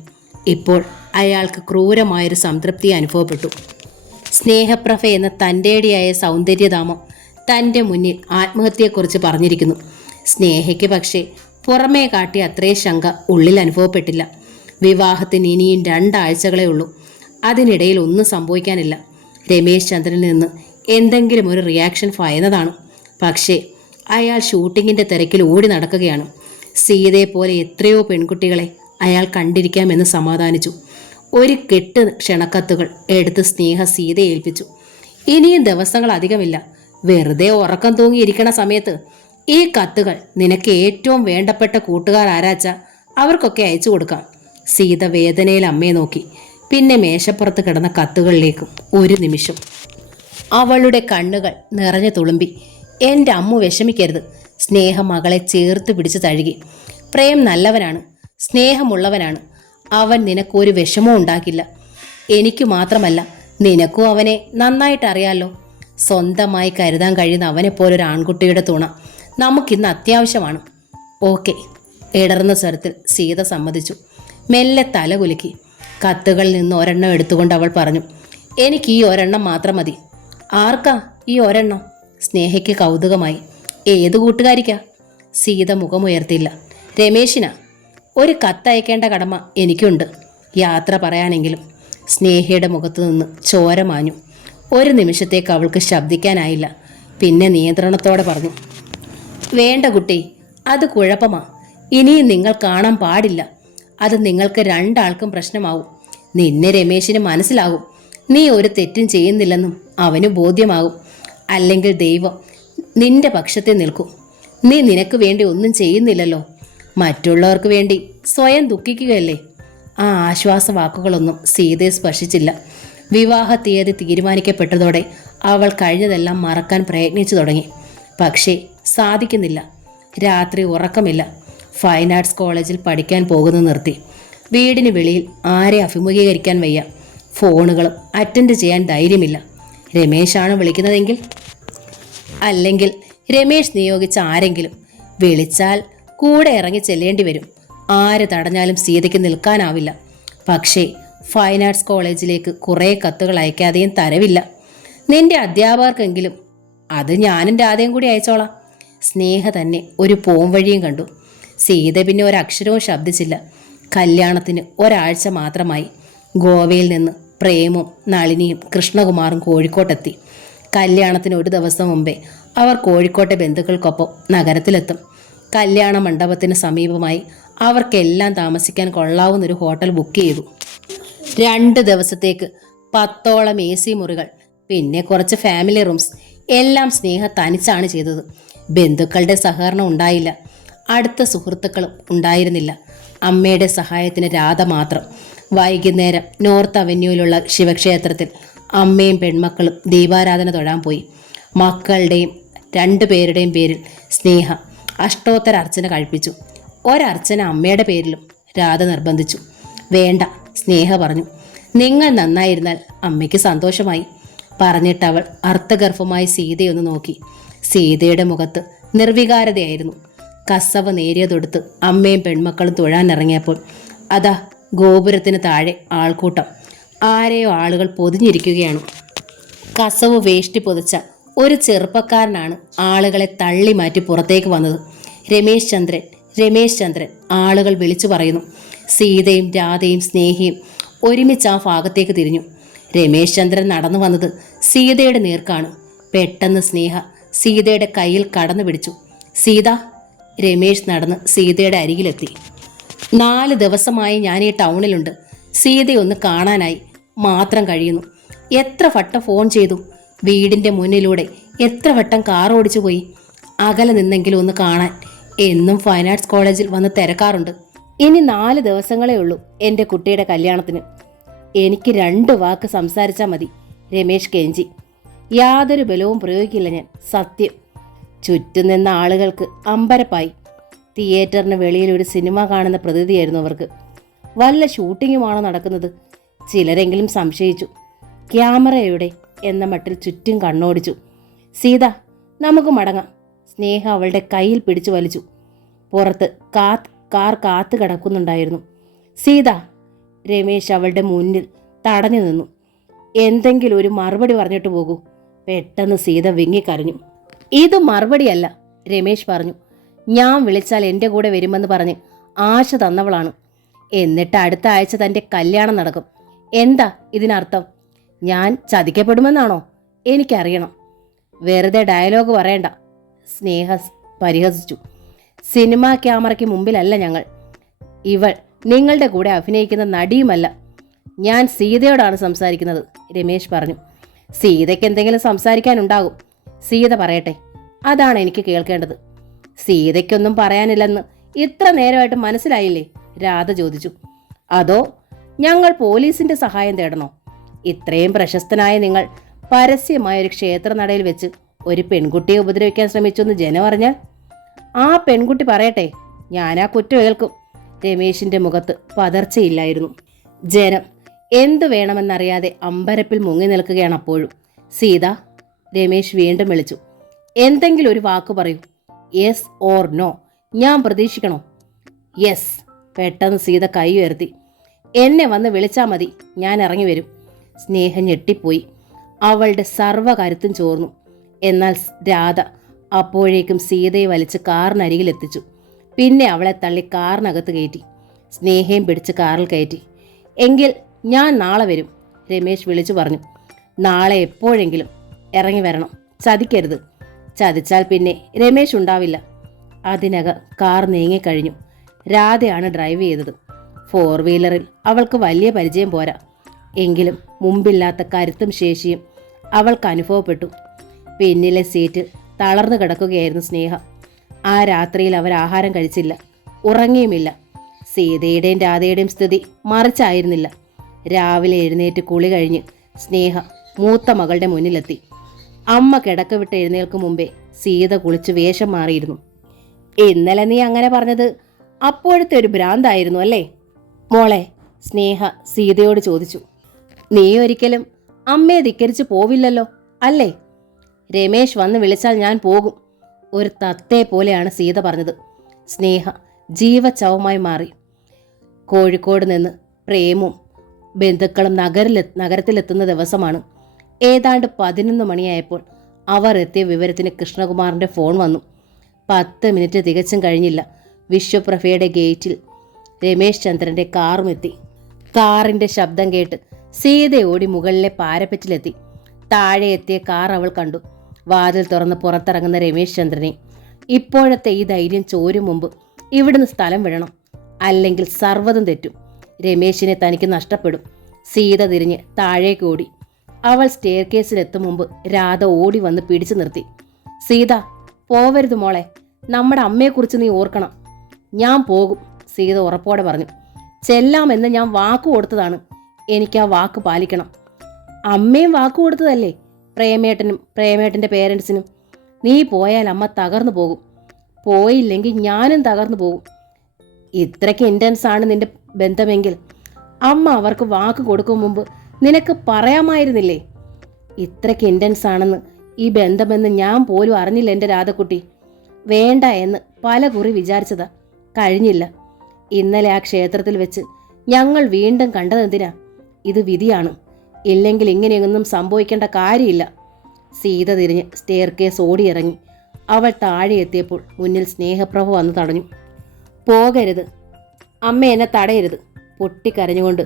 ഇപ്പോൾ അയാൾക്ക് ക്രൂരമായൊരു സംതൃപ്തി അനുഭവപ്പെട്ടു. സ്നേഹപ്രഭ എന്ന തൻ്റെടിയായ സൗന്ദര്യധാമം തൻ്റെ മുന്നിൽ ആത്മഹത്യയെക്കുറിച്ച് പറഞ്ഞിരിക്കുന്നു. സ്നേഹയ്ക്ക് പക്ഷേ പുറമേ കാട്ടിയ അത്രയും ശങ്ക ഉള്ളിൽ അനുഭവപ്പെട്ടില്ല. വിവാഹത്തിന് ഇനിയും 2 ആഴ്ചകളേ ഉള്ളൂ. അതിനിടയിൽ ഒന്നും സംഭവിക്കാനില്ല. രമേശ് ചന്ദ്രനിൽ നിന്ന് എന്തെങ്കിലും ഒരു റിയാക്ഷൻ ഭയന്നതാണ്. പക്ഷേ അയാൾ ഷൂട്ടിങ്ങിൻ്റെ തിരക്കിൽ ഓടി നടക്കുകയാണ്. സീതയെ പോലെ എത്രയോ പെൺകുട്ടികളെ അയാൾ കണ്ടിരിക്കാമെന്ന് സമാധാനിച്ചു. ഒരു കെട്ട് ക്ഷണക്കത്തുകൾ എടുത്ത് സ്നേഹ സീതയെ ഏൽപ്പിച്ചു. ഇനിയും ദിവസങ്ങൾ അധികമില്ല. വെറുതെ ഉറക്കം തൂങ്ങിയിരിക്കണ സമയത്ത് ഈ കത്തുകൾ നിനക്ക് ഏറ്റവും വേണ്ടപ്പെട്ട കൂട്ടുകാർ ആരാച്ച അവർക്കൊക്കെ അയച്ചു കൊടുക്കാം. സീത വേദനയിൽ അമ്മയെ നോക്കി. പിന്നെ മേശപ്പുറത്ത് കിടന്ന കത്തുകളിലേക്കും ഒരു നിമിഷം. അവളുടെ കണ്ണുകൾ നിറഞ്ഞു തുളുമ്പി. എൻ്റെ അമ്മു വിഷമിക്കരുത്. സ്നേഹ മകളെ ചേർത്ത് പിടിച്ച് തഴുകി. പ്രേം നല്ലവനാണ്, സ്നേഹമുള്ളവനാണ്. അവൻ നിനക്കൊരു വിഷമവും ഉണ്ടാക്കില്ല. എനിക്ക് മാത്രമല്ല, നിനക്കും അവനെ നന്നായിട്ട് അറിയാലോ. സ്വന്തമായി കരുതാൻ കഴിയുന്ന അവനെപ്പോലൊരു ആൺകുട്ടിയുടെ തുണ നമുക്കിന്ന് അത്യാവശ്യമാണ്. ഓക്കെ, ഇടർന്ന സ്വരത്തിൽ സീത സമ്മതിച്ചു. മെല്ലെ തല കുലുക്കി. കത്തുകളിൽ നിന്ന് ഒരെണ്ണം എടുത്തുകൊണ്ട് അവൾ പറഞ്ഞു, എനിക്ക് ഈ ഒരെണ്ണം മാത്രം മതി. ആർക്കാ ഈ ഒരെണ്ണം? സ്നേഹയ്ക്ക് കൗതുകമായി. ഏത് കൂട്ടുകാരിക്കാ? സീത മുഖമുയർത്തിയില്ല. രമേശിനാ. ഒരു കത്തയക്കേണ്ട കടമ എനിക്കുണ്ട്, യാത്ര പറയാനെങ്കിലും. സ്നേഹയുടെ മുഖത്തു നിന്ന് ചോര മാഞ്ഞു. ഒരു നിമിഷത്തേക്ക് അവൾക്ക് ശബ്ദിക്കാനായില്ല. പിന്നെ നിയന്ത്രണത്തോടെ പറഞ്ഞു, വേണ്ട കുട്ടി, അത് കുഴപ്പമാ. ഇനിയും നിങ്ങൾ കാണാൻ പാടില്ല. അത് നിങ്ങൾക്ക് 2 ആൾക്കും പ്രശ്നമാവും. നിന്നെ രമേശിന് മനസ്സിലാകും. നീ ഒരു തെറ്റും ചെയ്യുന്നില്ലെന്നും അവന് ബോധ്യമാകും. അല്ലെങ്കിൽ ദൈവം നിന്റെ പക്ഷത്തെ നിൽക്കും. നീ നിനക്ക് വേണ്ടി ഒന്നും ചെയ്യുന്നില്ലല്ലോ, മറ്റുള്ളവർക്ക് വേണ്ടി സ്വയം ദുഃഖിക്കുകയല്ലേ. ആ ആശ്വാസവാക്കുകളൊന്നും സീതയെ സ്പർശിച്ചില്ല. വിവാഹ തീയതി തീരുമാനിക്കപ്പെട്ടതോടെ അവൾ കഴിഞ്ഞതെല്ലാം മറക്കാൻ പ്രയത്നിച്ചു തുടങ്ങി. പക്ഷേ സാധിക്കുന്നില്ല. രാത്രി ഉറക്കമില്ല. ഫൈൻ ആർട്സ് കോളേജിൽ പഠിക്കാൻ പോകുന്നത് നിർത്തി. വീടിന് വെളിയിൽ ആരെ അഭിമുഖീകരിക്കാൻ വയ്യ. ഫോണുകളും അറ്റൻഡ് ചെയ്യാൻ ധൈര്യമില്ല. രമേശാണ് വിളിക്കുന്നതെങ്കിൽ, അല്ലെങ്കിൽ രമേശ് നിയോഗിച്ച ആരെങ്കിലും വിളിച്ചാൽ കൂടെ ഇറങ്ങി ചെല്ലേണ്ടി വരും. ആര് തടഞ്ഞാലും സീതയ്ക്ക് നിൽക്കാനാവില്ല. പക്ഷേ ഫൈൻ ആർട്സ് കോളേജിലേക്ക് കുറേ കത്തുകൾ അയക്കാതെയും തരവില്ല. നിന്റെ അധ്യാപകർക്കെങ്കിലും. അത് ഞാനും രാധയും കൂടി അയച്ചോളാം. സ്നേഹ തന്നെ ഒരു പോംവഴിയും കണ്ടു. സീത പിന്നെ ഒരക്ഷരവും ശബ്ദിച്ചില്ല. കല്യാണത്തിന് ഒരാഴ്ച മാത്രമായി. ഗോവയിൽ നിന്ന് പ്രേമും നളിനിയും കൃഷ്ണകുമാറും കോഴിക്കോട്ടെത്തി. കല്യാണത്തിന് ഒരു ദിവസം മുമ്പേ അവർ കോഴിക്കോട്ടെ ബന്ധുക്കൾക്കൊപ്പം നഗരത്തിലെത്തും. കല്യാണ മണ്ഡപത്തിന് സമീപമായി അവർക്കെല്ലാം താമസിക്കാൻ കൊള്ളാവുന്നൊരു ഹോട്ടൽ ബുക്ക് ചെയ്തു. 2 ദിവസത്തേക്ക് 10ഓളം AC മുറികൾ, പിന്നെ കുറച്ച് ഫാമിലി റൂംസ്. എല്ലാം സ്നേഹ തനിച്ചാണ് ചെയ്തത്. ബന്ധുക്കളുടെ സഹകരണം ഉണ്ടായില്ല. അടുത്ത സുഹൃത്തുക്കളും ഉണ്ടായിരുന്നില്ല. അമ്മയുടെ സഹായത്തിന് രാധ മാത്രം. വൈകുന്നേരം നോർത്ത് അവന്യൂവിലുള്ള ശിവക്ഷേത്രത്തിൽ അമ്മയും പെൺമക്കളും ദീപാരാധന തൊഴാൻ പോയി. മക്കളുടെയും 2 പേരുടെയും പേരിൽ സ്നേഹ അഷ്ടോത്തര അർച്ചന കഴിപ്പിച്ചു. ഒരർച്ചന അമ്മയുടെ പേരിലും രാധ നിർബന്ധിച്ചു. വേണ്ട, സ്നേഹ പറഞ്ഞു. നിങ്ങൾ നന്നായിരുന്നാൽ അമ്മയ്ക്ക് സന്തോഷമായി. പറഞ്ഞിട്ടവൾ അർത്ഥഗർഭമായി സീതയൊന്ന് നോക്കി. സീതയുടെ മുഖത്ത് നിർവികാരതയായിരുന്നു. കസവ് നേരിയതൊടുത്ത് അമ്മയും പെൺമക്കളും തൊഴാനിറങ്ങിയപ്പോൾ അതാ ഗോപുരത്തിന് താഴെ ആൾക്കൂട്ടം. ആരെയോ ആളുകൾ പൊതിഞ്ഞിരിക്കുകയാണ്. കസവ് വേഷ്ടി പൊതിച്ച ഒരു ചെറുപ്പക്കാരനാണ് ആളുകളെ തള്ളി മാറ്റി പുറത്തേക്ക് വന്നത്. രമേശ് ചന്ദ്രൻ, രമേശ് ചന്ദ്രൻ, ആളുകൾ വിളിച്ചു പറയുന്നു. സീതയും രാധയും സ്നേഹയും ഒരുമിച്ച് ആ ഭാഗത്തേക്ക് തിരിഞ്ഞു. രമേശ് ചന്ദ്രൻ നടന്നു വന്നത് സീതയുടെ നേർക്കാണ്. പെട്ടെന്ന് സ്നേഹ സീതയുടെ കയ്യിൽ കടന്നു പിടിച്ചു. സീത. രമേശ് നടന്ന് സീതയുടെ അരികിലെത്തി. 4 ദിവസമായി ഞാൻ ഈ ടൗണിലുണ്ട്. സീതയൊന്ന് കാണാനായി മാത്രം കഴിയുന്നു. എത്ര വട്ടം ഫോൺ ചെയ്തു, വീടിന്റെ മുന്നിലൂടെ എത്ര വട്ടം കാർ ഓടിച്ചു പോയി. അകലെ നിന്നെങ്കിലും ഒന്ന് കാണാൻ എന്നും ഫൈൻ ആർട്സ് കോളേജിൽ വന്ന് തിരക്കാറുണ്ട്. ഇനി 4 ദിവസങ്ങളേ ഉള്ളൂ എൻ്റെ കുട്ടിയുടെ കല്യാണത്തിന്. എനിക്ക് 2 വാക്ക് സംസാരിച്ചാൽ മതി. രമേശ് കെഞ്ചി. യാതൊരു ബലവും പ്രയോഗിക്കില്ല ഞാൻ, സത്യം. ചുറ്റും നിന്ന ആളുകൾക്ക് അമ്പരപ്പായി. തിയേറ്ററിന് വെളിയിൽ ഒരു സിനിമ കാണുന്ന പ്രതീതിയായിരുന്നു അവർക്ക്. വല്ല ഷൂട്ടിങ്ങുമാണോ നടക്കുന്നത്? ചിലരെങ്കിലും സംശയിച്ചു. ക്യാമറ എവിടെ എന്ന മട്ടിൽ ചുറ്റും കണ്ണോടിച്ചു. സീത, നമുക്ക് മടങ്ങാം. സ്നേഹ അവളുടെ കയ്യിൽ പിടിച്ചു വലിച്ചു. പുറത്ത് കാർ കാത്തു കിടക്കുന്നുണ്ടായിരുന്നു. സീത, രമേശ് അവളുടെ മുന്നിൽ തടഞ്ഞു നിന്നു. എന്തെങ്കിലും ഒരു മറുപടി പറഞ്ഞിട്ട് പോകൂ. പെട്ടെന്ന് സീത വിങ്ങിക്കരഞ്ഞു. ഇത് മറുപടിയല്ല, രമേശ് പറഞ്ഞു. ഞാൻ വിളിച്ചാൽ എൻ്റെ കൂടെ വരുമെന്ന് പറഞ്ഞ് ആശ തന്നവളാണ്. എന്നിട്ട് അടുത്ത ആഴ്ച തൻ്റെ കല്യാണം നടക്കും. എന്താ ഇതിനർത്ഥം? ഞാൻ ചതിക്കപ്പെടുമെന്നാണോ? എനിക്കറിയണം. വെറുതെ ഡയലോഗ് പറയണ്ട, സ്നേഹ പരിഹസിച്ചു. സിനിമാ ക്യാമറയ്ക്ക് മുമ്പിലല്ല ഞങ്ങൾ. ഇവൾ നിങ്ങളുടെ കൂടെ അഭിനയിക്കുന്ന നടിയുമല്ല. ഞാൻ സീതയോടാണ് സംസാരിക്കുന്നത്, രമേശ് പറഞ്ഞു. സീതയ്ക്ക് എന്തെങ്കിലും സംസാരിക്കാനുണ്ടാകും. സീത പറയട്ടെ, അതാണ് എനിക്ക് കേൾക്കേണ്ടത്. സീതയ്ക്കൊന്നും പറയാനില്ലെന്ന് ഇത്ര നേരമായിട്ട് മനസ്സിലായില്ലേ? രാധ ചോദിച്ചു. അതോ ഞങ്ങൾ പോലീസിന്റെ സഹായം തേടണോ? ഇത്രയും പ്രശസ്തനായ നിങ്ങൾ പരസ്യമായ ഒരു ക്ഷേത്രനടയിൽ വെച്ച് ഒരു പെൺകുട്ടിയെ ഉപദ്രവിക്കാൻ ശ്രമിച്ചെന്ന് ജനം അറിഞ്ഞാൽ? ആ പെൺകുട്ടി പറയട്ടെ, ഞാനാ കുറ്റം ഏൽക്കും. രമേശിന്റെ മുഖത്ത് പതർച്ചയില്ലായിരുന്നു. ജനം എന്തു വേണമെന്നറിയാതെ അമ്പരപ്പിൽ മുങ്ങി നിൽക്കുകയാണ് അപ്പോഴും. സീത, രമേശ് വീണ്ടും വിളിച്ചു. എന്തെങ്കിലും ഒരു വാക്ക് പറയൂ. Yes or no. ഞാൻ പ്രതീക്ഷിക്കണോ? യെസ്. പെട്ടെന്ന് സീത കൈ ഉയർത്തി. എന്നെ വന്ന് വിളിച്ചാൽ മതി, ഞാൻ ഇറങ്ങി വരും. സ്നേഹം ഞെട്ടിപ്പോയി. അവളുടെ സർവ്വകരുത്തും ചോർന്നു. എന്നാൽ രാധ അപ്പോഴേക്കും സീതയെ വലിച്ച് കാറിനരികിലെത്തിച്ചു. പിന്നെ അവളെ തള്ളി കാറിനകത്ത് കയറ്റി. സ്നേഹയും പിടിച്ച് കാറിൽ കയറ്റി. എങ്കിൽ ഞാൻ നാളെ വരും, രമേശ് വിളിച്ചു പറഞ്ഞു. നാളെ എപ്പോഴെങ്കിലും ഇറങ്ങി വരണം, ചതിക്കരുത്. ചതിച്ചാൽ പിന്നെ രമേശ് ഉണ്ടാവില്ല. അതിനകം കാർ നീങ്ങിക്കഴിഞ്ഞു. രാധയാണ് ഡ്രൈവ് ചെയ്തത്. 4 വീലറിൽ അവൾക്ക് വലിയ പരിചയം പോരാ. എങ്കിലും മുമ്പില്ലാത്ത കരുത്തും ശേഷിയും അവൾക്ക് അനുഭവപ്പെട്ടു. പിന്നിലെ സീറ്റിൽ തളർന്നു കിടക്കുകയായിരുന്നു സ്നേഹ. ആ രാത്രിയിൽ അവർ ആഹാരം കഴിച്ചില്ല, ഉറങ്ങിയുമില്ല. സീതയുടെയും രാധയുടെയും സ്ഥിതി മറിച്ചായിരുന്നില്ല. രാവിലെ എഴുന്നേറ്റ് കുളി കഴിഞ്ഞ് സ്നേഹ മൂത്ത മകളുടെ മുന്നിലെത്തി. അമ്മ കിടക്ക വിട്ട് എഴുന്നേൽക്കും മുമ്പേ സീത കുളിച്ച് വേഷം മാറിയിരുന്നു. ഇന്നലെ നീ അങ്ങനെ പറഞ്ഞത് അപ്പോഴത്തെ ഒരു ഭ്രാന്തായിരുന്നു അല്ലേ മോളെ? സ്നേഹ സീതയോട് ചോദിച്ചു. നീ ഒരിക്കലും അമ്മയെ ധിക്കരിച്ച് പോവില്ലല്ലോ അല്ലേ? രമേശ് വന്ന് വിളിച്ചാൽ ഞാൻ പോകും, ഒരു തത്തയെ പോലെയാണ് സീത പറഞ്ഞത്. സ്നേഹ ജീവച്ചവമായി മാറി. കോഴിക്കോട് നിന്ന് പ്രേമും ബന്ധുക്കളും നഗരത്തിലെത്തുന്ന ദിവസമാണ്. ഏതാണ്ട് 11 മണിയായപ്പോൾ അവർ എത്തിയ വിവരത്തിന് കൃഷ്ണകുമാറിൻ്റെ ഫോൺ വന്നു. 10 മിനിറ്റ് തികച്ചും കഴിഞ്ഞില്ല. വിശ്വപ്രഭയുടെ ഗേറ്റിൽ രമേശ് ചന്ദ്രൻ്റെ കാറും എത്തി. കാറിൻ്റെ ശബ്ദം കേട്ട് സീത ഓടി മുകളിലെ പാരപ്പറ്റിലെത്തി. താഴെ എത്തിയ കാർ അവൾ കണ്ടു. വാതിൽ തുറന്ന് പുറത്തിറങ്ങുന്ന രമേശ് ചന്ദ്രനെ. ഇപ്പോഴത്തെ ഈ ധൈര്യം ചോരും മുമ്പ് ഇവിടുന്ന് സ്ഥലം വിടണം, അല്ലെങ്കിൽ സർവ്വതും തെറ്റും. രമേശിനെ തനിക്ക് നഷ്ടപ്പെടും. സീത തിരിഞ്ഞ് താഴേക്ക് ഓടി. അവൾ സ്റ്റെയർ കേസിലെത്തും മുമ്പ് രാധ ഓടി വന്ന് പിടിച്ചു നിർത്തി. സീത, പോവരുത് മോളെ, നമ്മുടെ അമ്മയെക്കുറിച്ച് നീ ഓർക്കണം. ഞാൻ പോകും, സീത ഉറപ്പോടെ പറഞ്ഞു. ചെല്ലാമെന്ന് ഞാൻ വാക്ക് കൊടുത്തതാണ്, എനിക്ക് ആ വാക്ക് പാലിക്കണം. അമ്മയും വാക്ക് കൊടുത്തതല്ലേ പ്രേമേട്ടനും പ്രേമേട്ടൻ്റെ പേരൻസിനും. നീ പോയാൽ അമ്മ തകർന്നു പോകും, പോയില്ലെങ്കിൽ ഞാനും തകർന്നു പോകും. ഇത്രയ്ക്ക് ഇൻറ്റൻസ് ആണ് നിന്റെ ബന്ധമെങ്കിൽ അമ്മ അവർക്ക് വാക്ക് കൊടുക്കും മുമ്പ് നിനക്ക് പറയാമായിരുന്നില്ലേ? ഇത്രയ്ക്ക് ഇൻറ്റൻസ് ആണെന്ന് ഈ ബന്ധമെന്ന് ഞാൻ പോലും അറിഞ്ഞില്ല എൻ്റെ രാധക്കുട്ടി. വേണ്ട എന്ന് പല കുറി വിചാരിച്ചതാ, കഴിഞ്ഞില്ല. ഇന്നലെ ആ ക്ഷേത്രത്തിൽ വെച്ച് ഞങ്ങൾ വീണ്ടും കണ്ടതെന്തിനാ? ഇത് വിധിയാണ്, ഇല്ലെങ്കിൽ ഇങ്ങനെയൊന്നും സംഭവിക്കേണ്ട കാര്യമില്ല. സീത തിരിഞ്ഞ് സ്റ്റെയർ കേസ് ഓടിയിറങ്ങി. അവൾ താഴെ എത്തിയപ്പോൾ മുന്നിൽ സ്നേഹപ്രഭ വന്ന് തടഞ്ഞു. പോകരുത്, അമ്മ എന്നെ തടയരുത്. പൊട്ടിക്കരഞ്ഞുകൊണ്ട്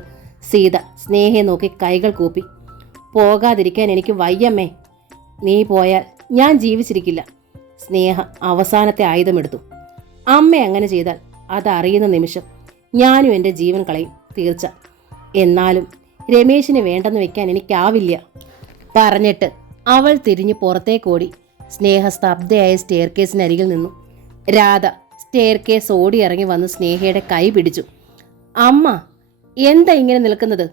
സീത സ്നേഹയെ നോക്കി കൈകൾ കൂപ്പി. പോകാതിരിക്കാൻ എനിക്ക് വയ്യമ്മേ, നീ പോയാൽ ഞാൻ ജീവിച്ചിരിക്കില്ല. സ്നേഹ അവസാനത്തെ ആയുധമെടുത്തു. അമ്മ അങ്ങനെ ചെയ്താൽ അതറിയുന്ന നിമിഷം ഞാനും എൻ്റെ ജീവൻ കളയും, തീർച്ച. എന്നാലും രമേശിന് വേണ്ടെന്ന് വെക്കാൻ എനിക്കാവില്ല. പറഞ്ഞിട്ട് അവൾ തിരിഞ്ഞു പുറത്തേക്കോടി. സ്നേഹ സ്തബ്ധയായ സ്റ്റെയർകേസിനരികിൽ നിന്നു. രാധ സ്റ്റെയർകേസ് ഓടി ഇറങ്ങി വന്ന് സ്നേഹയുടെ കൈ പിടിച്ചു. അമ്മ, എന്താ ഇങ്ങനെ നിൽക്കുന്നത്?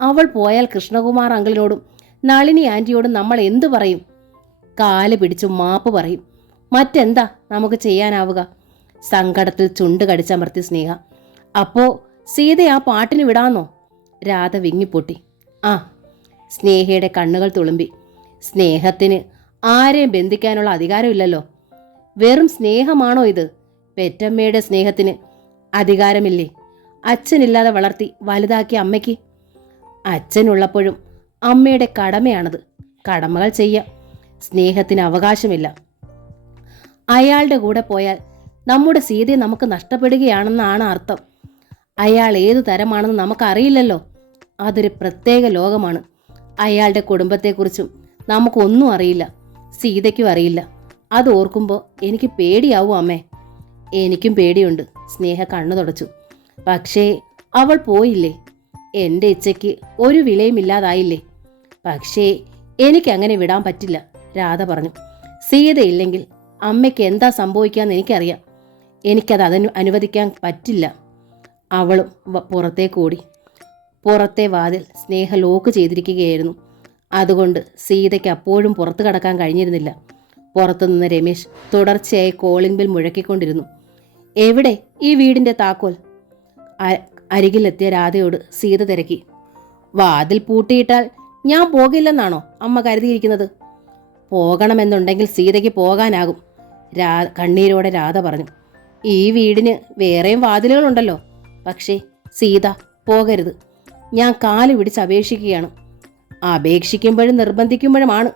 അവൾ പോയാൽ കൃഷ്ണകുമാർ അങ്കിളിനോടും നളിനി ആന്റിയോടും നമ്മൾ എന്തു പറയും? കാല് പിടിച്ചു മാപ്പ് പറയും. മറ്റെന്താ നമുക്ക് ചെയ്യാനാവുക? സങ്കടത്തിൽ ചുണ്ട് കടിച്ചമർത്തി സ്നേഹ. അപ്പോ സീത ആ പാട്ടിന് വിടാന്നോ? രാധ വിങ്ങിപ്പൊട്ടി. ആ. സ്നേഹയുടെ കണ്ണുകൾ തുളുമ്പി. സ്നേഹത്തിന് ആരെയും ബന്ധിക്കാനുള്ള അധികാരമില്ലല്ലോ. വെറും സ്നേഹമാണോ ഇത്? പെറ്റമ്മയുടെ സ്നേഹത്തിന് അധികാരമില്ലേ? അച്ഛനില്ലാതെ വളർത്തി വലുതാക്കിയ അമ്മയ്ക്ക്. അച്ഛനുള്ളപ്പോഴും അമ്മയുടെ കടമയാണത്. കടമകൾ ചെയ്യാം. സ്നേഹത്തിന് അവകാശമില്ല. അയാളുടെ കൂടെ പോയാൽ നമ്മുടെ സീതയെ നമുക്ക് നഷ്ടപ്പെടുകയാണെന്നാണ് അർത്ഥം. അയാൾ ഏതു തരമാണെന്ന് നമുക്കറിയില്ലല്ലോ. അതൊരു പ്രത്യേക ലോകമാണ്. അയാളുടെ കുടുംബത്തെക്കുറിച്ചും നമുക്കൊന്നും അറിയില്ല. സീതയ്ക്കും അറിയില്ല. അത് ഓർക്കുമ്പോൾ എനിക്ക് പേടിയാവും അമ്മേ. എനിക്കും പേടിയുണ്ട്. സ്നേഹ കണ്ണു തുടച്ചു. പക്ഷേ അവൾ പോയില്ലേ? എൻ്റെ ഇച്ഛയ്ക്ക് ഒരു വിലയുമില്ലാതായില്ലേ? പക്ഷേ എനിക്കങ്ങനെ വിടാൻ പറ്റില്ല, രാധ പറഞ്ഞു. സീതയില്ലെങ്കിൽ അമ്മയ്ക്ക് എന്താ സംഭവിക്കാമെന്ന് എനിക്കറിയാം. എനിക്കത് അനുവദിക്കാൻ പറ്റില്ല. അവളും പുറത്തേക്ക് ഓടി. പുറത്തെ വാതിൽ സ്നേഹ ലോക്ക് ചെയ്തിരിക്കുകയായിരുന്നു. അതുകൊണ്ട് സീതയ്ക്ക് അപ്പോഴും പുറത്തു കടക്കാൻ കഴിഞ്ഞിരുന്നില്ല. പുറത്തുനിന്ന് രമേശ് തുടർച്ചയായി കോളിംഗ് ബെൽ മുഴക്കിക്കൊണ്ടിരുന്നു. എവിടെ ഈ വീടിൻ്റെ താക്കോൽ? അരികിലെത്തിയ രാധയോട് സീത തിരക്കി. വാതിൽ പൂട്ടിയിട്ടാൽ ഞാൻ പോകില്ലെന്നാണോ അമ്മ കരുതിയിരിക്കുന്നത്? പോകണമെന്നുണ്ടെങ്കിൽ സീതയ്ക്ക് പോകാനാകും, കണ്ണീരോടെ രാധ പറഞ്ഞു. ഈ വീടിന് വേറെയും വാതിലുകളുണ്ടല്ലോ. പക്ഷേ സീത പോകരുത്. ഞാൻ കാല് പിടിച്ച് അപേക്ഷിക്കുകയാണ്. അപേക്ഷിക്കുമ്പോഴും നിർബന്ധിക്കുമ്പോഴുമാണ്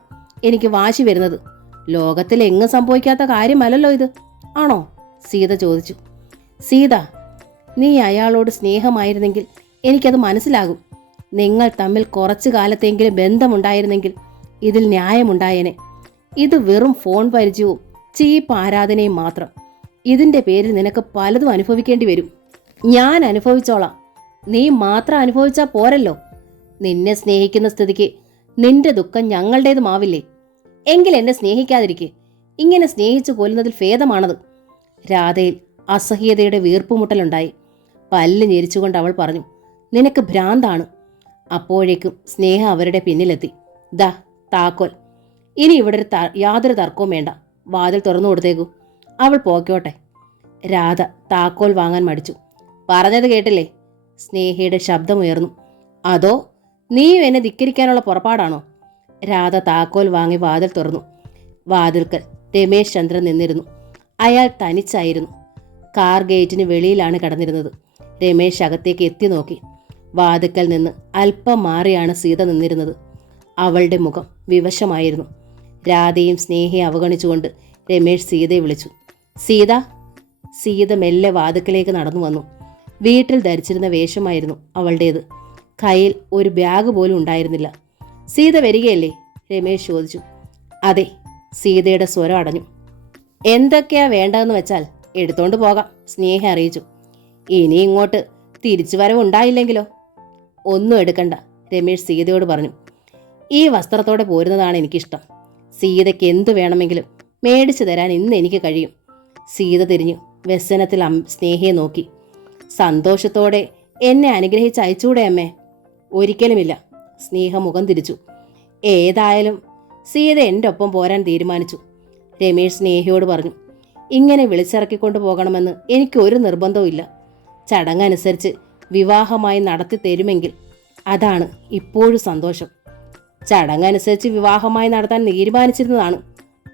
എനിക്ക് വാശി വരുന്നത്. ലോകത്തിൽ എങ്ങും സംഭവിക്കാത്ത കാര്യമല്ലല്ലോ ഇത്, ആണോ? സീത ചോദിച്ചു. സീത, നീ അയാളോട് സ്നേഹമായിരുന്നെങ്കിൽ എനിക്കത് മനസ്സിലാകും. നിങ്ങൾ തമ്മിൽ കുറച്ചു കാലത്തെങ്കിലും ബന്ധമുണ്ടായിരുന്നെങ്കിൽ ഇതിൽ ന്യായമുണ്ടായേനെ. ഇത് വെറും ഫോൺ പരിചയവും ചീപ്പ് ആരാധനയും മാത്രം. ഇതിൻ്റെ പേരിൽ നിനക്ക് പലതും അനുഭവിക്കേണ്ടി വരും. ഞാൻ അനുഭവിച്ചോളാം. നീ മാത്രം അനുഭവിച്ചാൽ പോരല്ലോ. നിന്നെ സ്നേഹിക്കുന്ന സ്ഥിതിക്ക് നിന്റെ ദുഃഖം ഞങ്ങളുടേതുമാവില്ലേ? എങ്കിൽ എന്നെ സ്നേഹിക്കാതിരിക്കെ. ഇങ്ങനെ സ്നേഹിച്ചു കൊല്ലുന്നതിൽ ഭേദമാണത്. രാധയിൽ അസഹ്യതയുടെ വീർപ്പുമുട്ടലുണ്ടായി. പല്ല് ഞെരിച്ചുകൊണ്ട് അവൾ പറഞ്ഞു, നിനക്ക് ഭ്രാന്താണ്. അപ്പോഴേക്കും സ്നേഹ അവരുടെ പിന്നിലെത്തി. ദാ താക്കോൽ. ഇനി ഇവിടെ യാതൊരു തർക്കവും വേണ്ട. വാതിൽ തുറന്നു കൊടുത്തേക്കൂ. അവൾ പോക്കോട്ടെ. രാധ താക്കോൽ വാങ്ങാൻ മടിച്ചു. പറഞ്ഞത് കേട്ടില്ലേ? സ്നേഹയുടെ ശബ്ദമുയർന്നു. അതോ നീയും എന്നെ ധിക്കരിക്കാനുള്ള പുറപ്പാടാണോ? രാധ താക്കോൽ വാങ്ങി വാതിൽ തുറന്നു. വാതിൽക്കൽ രമേശ് ചന്ദ്രൻ നിന്നിരുന്നു. അയാൾ തനിച്ചായിരുന്നു. കാർ ഗേറ്റിന് വെളിയിലാണ് കിടന്നിരുന്നത്. രമേശ് അകത്തേക്ക് എത്തി നോക്കി. വാതിൽക്കൽ നിന്ന് അല്പം മാറിയാണ് സീത നിന്നിരുന്നത്. അവളുടെ മുഖം വിവശമായിരുന്നു. രാധയും സ്നേഹയെ അവഗണിച്ചുകൊണ്ട് രമേശ് സീതയെ വിളിച്ചു. സീത. സീത മെല്ലെ വാതിൽക്കലേക്ക് നടന്നു വന്നു. വീട്ടിൽ ധരിച്ചിരുന്ന വേഷമായിരുന്നു അവളുടേത്. കയ്യിൽ ഒരു ബാഗ് പോലും ഉണ്ടായിരുന്നില്ല. സീത വരികയല്ലേ? രമേശ് ചോദിച്ചു. അതെ. സീതയുടെ സ്വരം അടഞ്ഞു. എന്തൊക്കെയാ വേണ്ടതെന്ന് വെച്ചാൽ എടുത്തോണ്ട് പോകാം, സ്നേഹ അറിയിച്ചു. ഇനി ഇങ്ങോട്ട് തിരിച്ചു വരവുണ്ടായില്ലെങ്കിലോ? ഒന്നും എടുക്കണ്ട, രമേശ് സീതയോട് പറഞ്ഞു. ഈ വസ്ത്രത്തോടെ പോരുന്നതാണ് എനിക്കിഷ്ടം. സീതയ്ക്ക് എന്തു വേണമെങ്കിലും മേടിച്ചു തരാൻ ഇന്ന് എനിക്ക് കഴിയും. സീത തിരിഞ്ഞു വ്യസനത്തിൽ സ്നേഹയെ നോക്കി. സന്തോഷത്തോടെ എന്നെ അനുഗ്രഹിച്ച് അയച്ചൂടെ അമ്മേ? ഒരിക്കലുമില്ല. സ്നേഹ മുഖം തിരിച്ചു. ഏതായാലും സീത എൻ്റെ ഒപ്പം പോരാൻ തീരുമാനിച്ചു, രമേശ് സ്നേഹയോട് പറഞ്ഞു. ഇങ്ങനെ വിളിച്ചിറക്കിക്കൊണ്ടു പോകണമെന്ന് എനിക്കൊരു നിർബന്ധവും ഇല്ല. ചടങ്ങനുസരിച്ച് വിവാഹമായി നടത്തി തരുമെങ്കിൽ അതാണ് ഇപ്പോഴും സന്തോഷം. ചടങ്ങനുസരിച്ച് വിവാഹമായി നടത്താൻ തീരുമാനിച്ചിരുന്നതാണ്,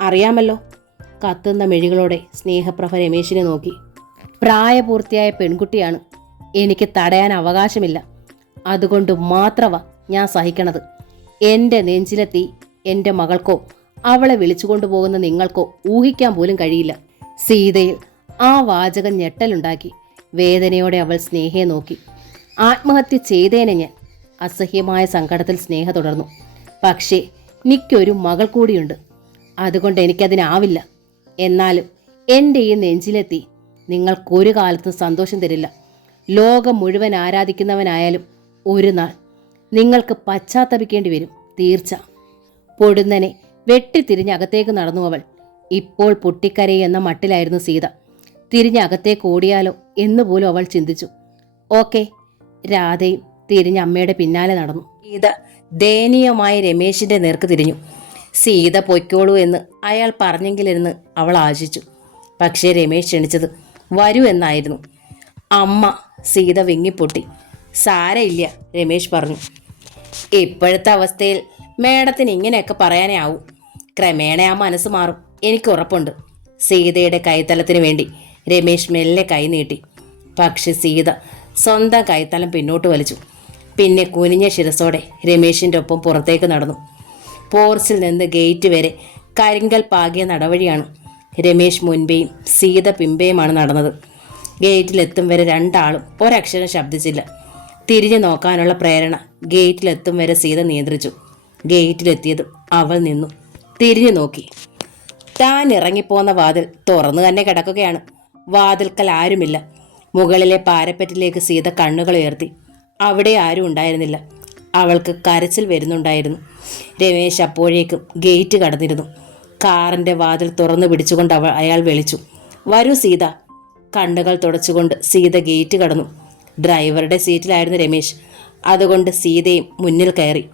അറിയാമല്ലോ. കത്തുന്ന മെഴികളോടെ സ്നേഹപ്രഭ രമേശിനെ നോക്കി. പ്രായപൂർത്തിയായ പെൺകുട്ടിയാണ്. എനിക്ക് തടയാൻ അവകാശമില്ല. അതുകൊണ്ട് മാത്രമാ ഞാൻ സഹിക്കണത്. എൻ്റെ നെഞ്ചിലെ തീ എൻ്റെ മകൾക്കോ അവളെ വിളിച്ചുകൊണ്ടുപോകുന്ന നിങ്ങൾക്കോ ഊഹിക്കാൻ പോലും കഴിയില്ല. സീതയിൽ ആ വാചകം ഞെട്ടലുണ്ടാക്കി. വേദനയോടെ അവൾ സ്നേഹയെ നോക്കി. ആത്മഹത്യ ചെയ്തേനെ ഞാൻ. അസഹ്യമായ സങ്കടത്തിൽ സ്നേഹ തുടർന്നു. പക്ഷേ എനിക്കൊരു മകൾ കൂടിയുണ്ട്. അതുകൊണ്ട് എനിക്കതിനാവില്ല. എന്നാലും എൻ്റെ ഈ നെഞ്ചിലെത്തി നിങ്ങൾക്കൊരു കാലത്തും സന്തോഷം തരില്ല. ലോകം മുഴുവൻ ആരാധിക്കുന്നവനായാലും ഒരു നാൾ നിങ്ങൾക്ക് പശ്ചാത്തപിക്കേണ്ടി വരും, തീർച്ച. പൊടുന്നനെ വെട്ടിത്തിരിഞ്ഞ് അകത്തേക്ക് നടന്നു അവൾ. ഇപ്പോൾ പൊട്ടിക്കരയെന്ന മട്ടിലായിരുന്നു സീത. തിരിഞ്ഞ് അകത്തേക്ക് ഓടിയാലോ എന്നുപോലും അവൾ ചിന്തിച്ചു. ഓക്കെ. രാധയും തിരിഞ്ഞ് അമ്മയുടെ പിന്നാലെ നടന്നു. സീത ദയനീയമായി രമേശിന്റെ നേർക്ക് തിരിഞ്ഞു. സീത പൊയ്ക്കോളൂ എന്ന് അയാൾ പറഞ്ഞെങ്കിലിരുന്ന് അവൾ ആശിച്ചു. പക്ഷേ രമേശ് ക്ഷണിച്ചത് വരൂ എന്നായിരുന്നു. അമ്മ. സീത വിങ്ങിപ്പൊട്ടി. സാരയില്ല, രമേശ് പറഞ്ഞു. ഇപ്പോഴത്തെ അവസ്ഥയിൽ മേഡത്തിന് ഇങ്ങനെയൊക്കെ പറയാനേ ആവൂ. ക്രമേണ ആ മനസ്സ് മാറും, എനിക്ക് ഉറപ്പുണ്ട്. സീതയുടെ കൈത്തലത്തിന് വേണ്ടി രമേശ് മെല്ലെ കൈ നീട്ടി. പക്ഷെ സീത സ്വന്തം കൈത്തലം പിന്നോട്ട് വലിച്ചു. പിന്നെ കുനിഞ്ഞ ശിരസോടെ രമേശിൻ്റെ ഒപ്പം പുറത്തേക്ക് നടന്നു. പോർച്ചിൽ നിന്ന് ഗേറ്റ് വരെ കരിങ്കൽ പാകിയ നടവഴിയാണ്. രമേശ് മുൻപേയും സീത പിമ്പേയുമാണ് നടന്നത്. ഗേറ്റിലെത്തും വരെ രണ്ടാളും ഒരക്ഷരം ശബ്ദിച്ചില്ല. തിരിഞ്ഞു നോക്കാനുള്ള പ്രേരണ ഗേറ്റിലെത്തും വരെ സീത നിയന്ത്രിച്ചു. ഗേറ്റിലെത്തിയതും അവൾ നിന്നു, തിരിഞ്ഞു നോക്കി. താൻ ഇറങ്ങിപ്പോന്ന വാതിൽ തുറന്നു തന്നെ കിടക്കുകയാണ്. വാതിൽക്കൽ ആരുമില്ല. മുകളിലെ പാരപ്പറ്റിലേക്ക് സീത കണ്ണുകൾ ഉയർത്തി. അവിടെ ആരും ഉണ്ടായിരുന്നില്ല. അവൾക്ക് കരച്ചിൽ വരുന്നുണ്ടായിരുന്നു. രമേശ് അപ്പോഴേക്കും ഗേറ്റ് കടന്നിരുന്നു. കാറിൻ്റെ വാതിൽ തുറന്നു പിടിച്ചുകൊണ്ട് അയാൾ വിളിച്ചു, വരൂ സീത. കണ്ണുകൾ തുടച്ചുകൊണ്ട് സീത ഗേറ്റ് കടന്നു. ഡ്രൈവറുടെ സീറ്റിലായിരുന്നു രമേശ്. അതുകൊണ്ട് സീതയും മുന്നിൽ കയറി.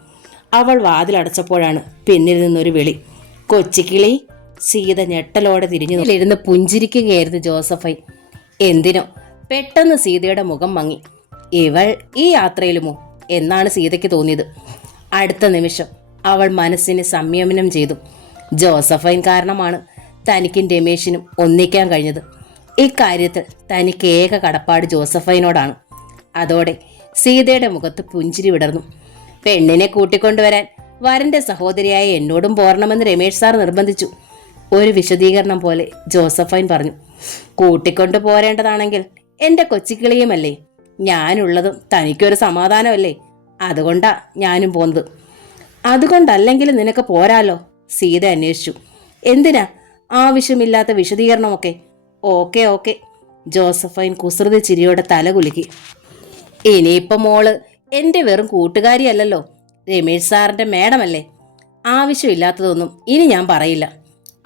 അവൾ വാതിലടച്ചപ്പോഴാണ് പിന്നിൽ നിന്നൊരു വിളി, കൊച്ചിക്കിളി. സീത ഞെട്ടലോടെ തിരിഞ്ഞിരുന്ന് പുഞ്ചിരിക്കുകയായിരുന്നു ജോസഫൈൻ. എന്തിനോ പെട്ടെന്ന് സീതയുടെ മുഖം മങ്ങി. ഇവൾ ഈ യാത്രയിലുമോ എന്നാണ് സീതയ്ക്ക് തോന്നിയത്. അടുത്ത നിമിഷം അവൾ മനസ്സിനെ സംയമനം ചെയ്തു. ജോസഫൈൻ കാരണമാണ് തനിക്കും രമേശിനും ഒന്നിക്കാൻ കഴിഞ്ഞത്. ഇക്കാര്യത്തിൽ തനിക്ക് ഏക കടപ്പാട് ജോസഫൈനോടാണ്. അതോടെ സീതയുടെ മുഖത്ത് പുഞ്ചിരി വിടർന്നു. പെണ്ണിനെ കൂട്ടിക്കൊണ്ടുവരാൻ വരന്റെ സഹോദരിയായ എന്നോടും പോരണമെന്ന് രമേശ് സാർ നിർബന്ധിച്ചു. ഒരു വിശദീകരണം പോലെ ജോസഫൈൻ പറഞ്ഞു. കൂട്ടിക്കൊണ്ടു പോരേണ്ടതാണെങ്കിൽ എൻ്റെ കൊച്ചിക്കിളിയുമല്ലേ. ഞാനുള്ളതും തനിക്കൊരു സമാധാനമല്ലേ. അതുകൊണ്ടാ ഞാനും പോന്നത്. അതുകൊണ്ടല്ലെങ്കിലും നിനക്ക് പോരാലോ, സീത അന്വേഷിച്ചു. എന്തിനാ ആവശ്യമില്ലാത്ത വിശദീകരണമൊക്കെ? Okay okay. ജോസഫൈൻ കുസൃതി ചിരിയോടെ തല കുലുക്കി. ഇനിയിപ്പം മോള് എൻ്റെ വെറും കൂട്ടുകാരിയല്ലല്ലോ, രമേശ് സാറിൻ്റെ മേഡമല്ലേ. ആവശ്യമില്ലാത്തതൊന്നും ഇനി ഞാൻ പറയില്ല.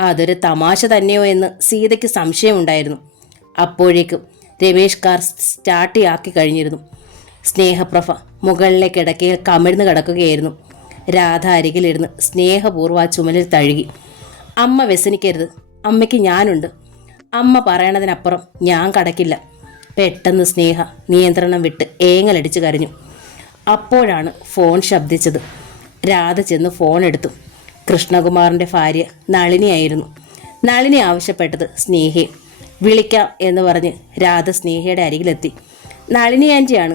അതൊരു തമാശ തന്നെയോ എന്ന് സീതയ്ക്ക് സംശയമുണ്ടായിരുന്നു. അപ്പോഴേക്കും രമേശ് കാർ സ്റ്റാർട്ടിയാക്കി കഴിഞ്ഞിരുന്നു. സ്നേഹപ്രഭ മുകളിലെ കിടക്കയിൽ കമിഴ്ന്നു കിടക്കുകയായിരുന്നു. രാധ അരികിലിരുന്ന് സ്നേഹപൂർവ്വ ചുമലിൽ തഴുകി. അമ്മ വ്യസനിക്കരുത്, അമ്മയ്ക്ക് ഞാനുണ്ട്. അമ്മ പറയണതിനപ്പുറം ഞാൻ കടക്കില്ല. പെട്ടെന്ന് സ്നേഹ നിയന്ത്രണം വിട്ട് ഏങ്ങലടിച്ചു കരഞ്ഞു. അപ്പോഴാണ് ഫോൺ ശബ്ദിച്ചത്. രാധ ചെന്ന് ഫോൺ എടുത്തു. കൃഷ്ണകുമാറിൻ്റെ ഭാര്യ നളിനിയായിരുന്നു. നളിനി ആവശ്യപ്പെട്ടത് സ്നേഹയെ വിളിക്കാം എന്ന് പറഞ്ഞ് രാധ സ്നേഹയുടെ അരികിലെത്തി. നളിനി ആൻറ്റിയാണ്,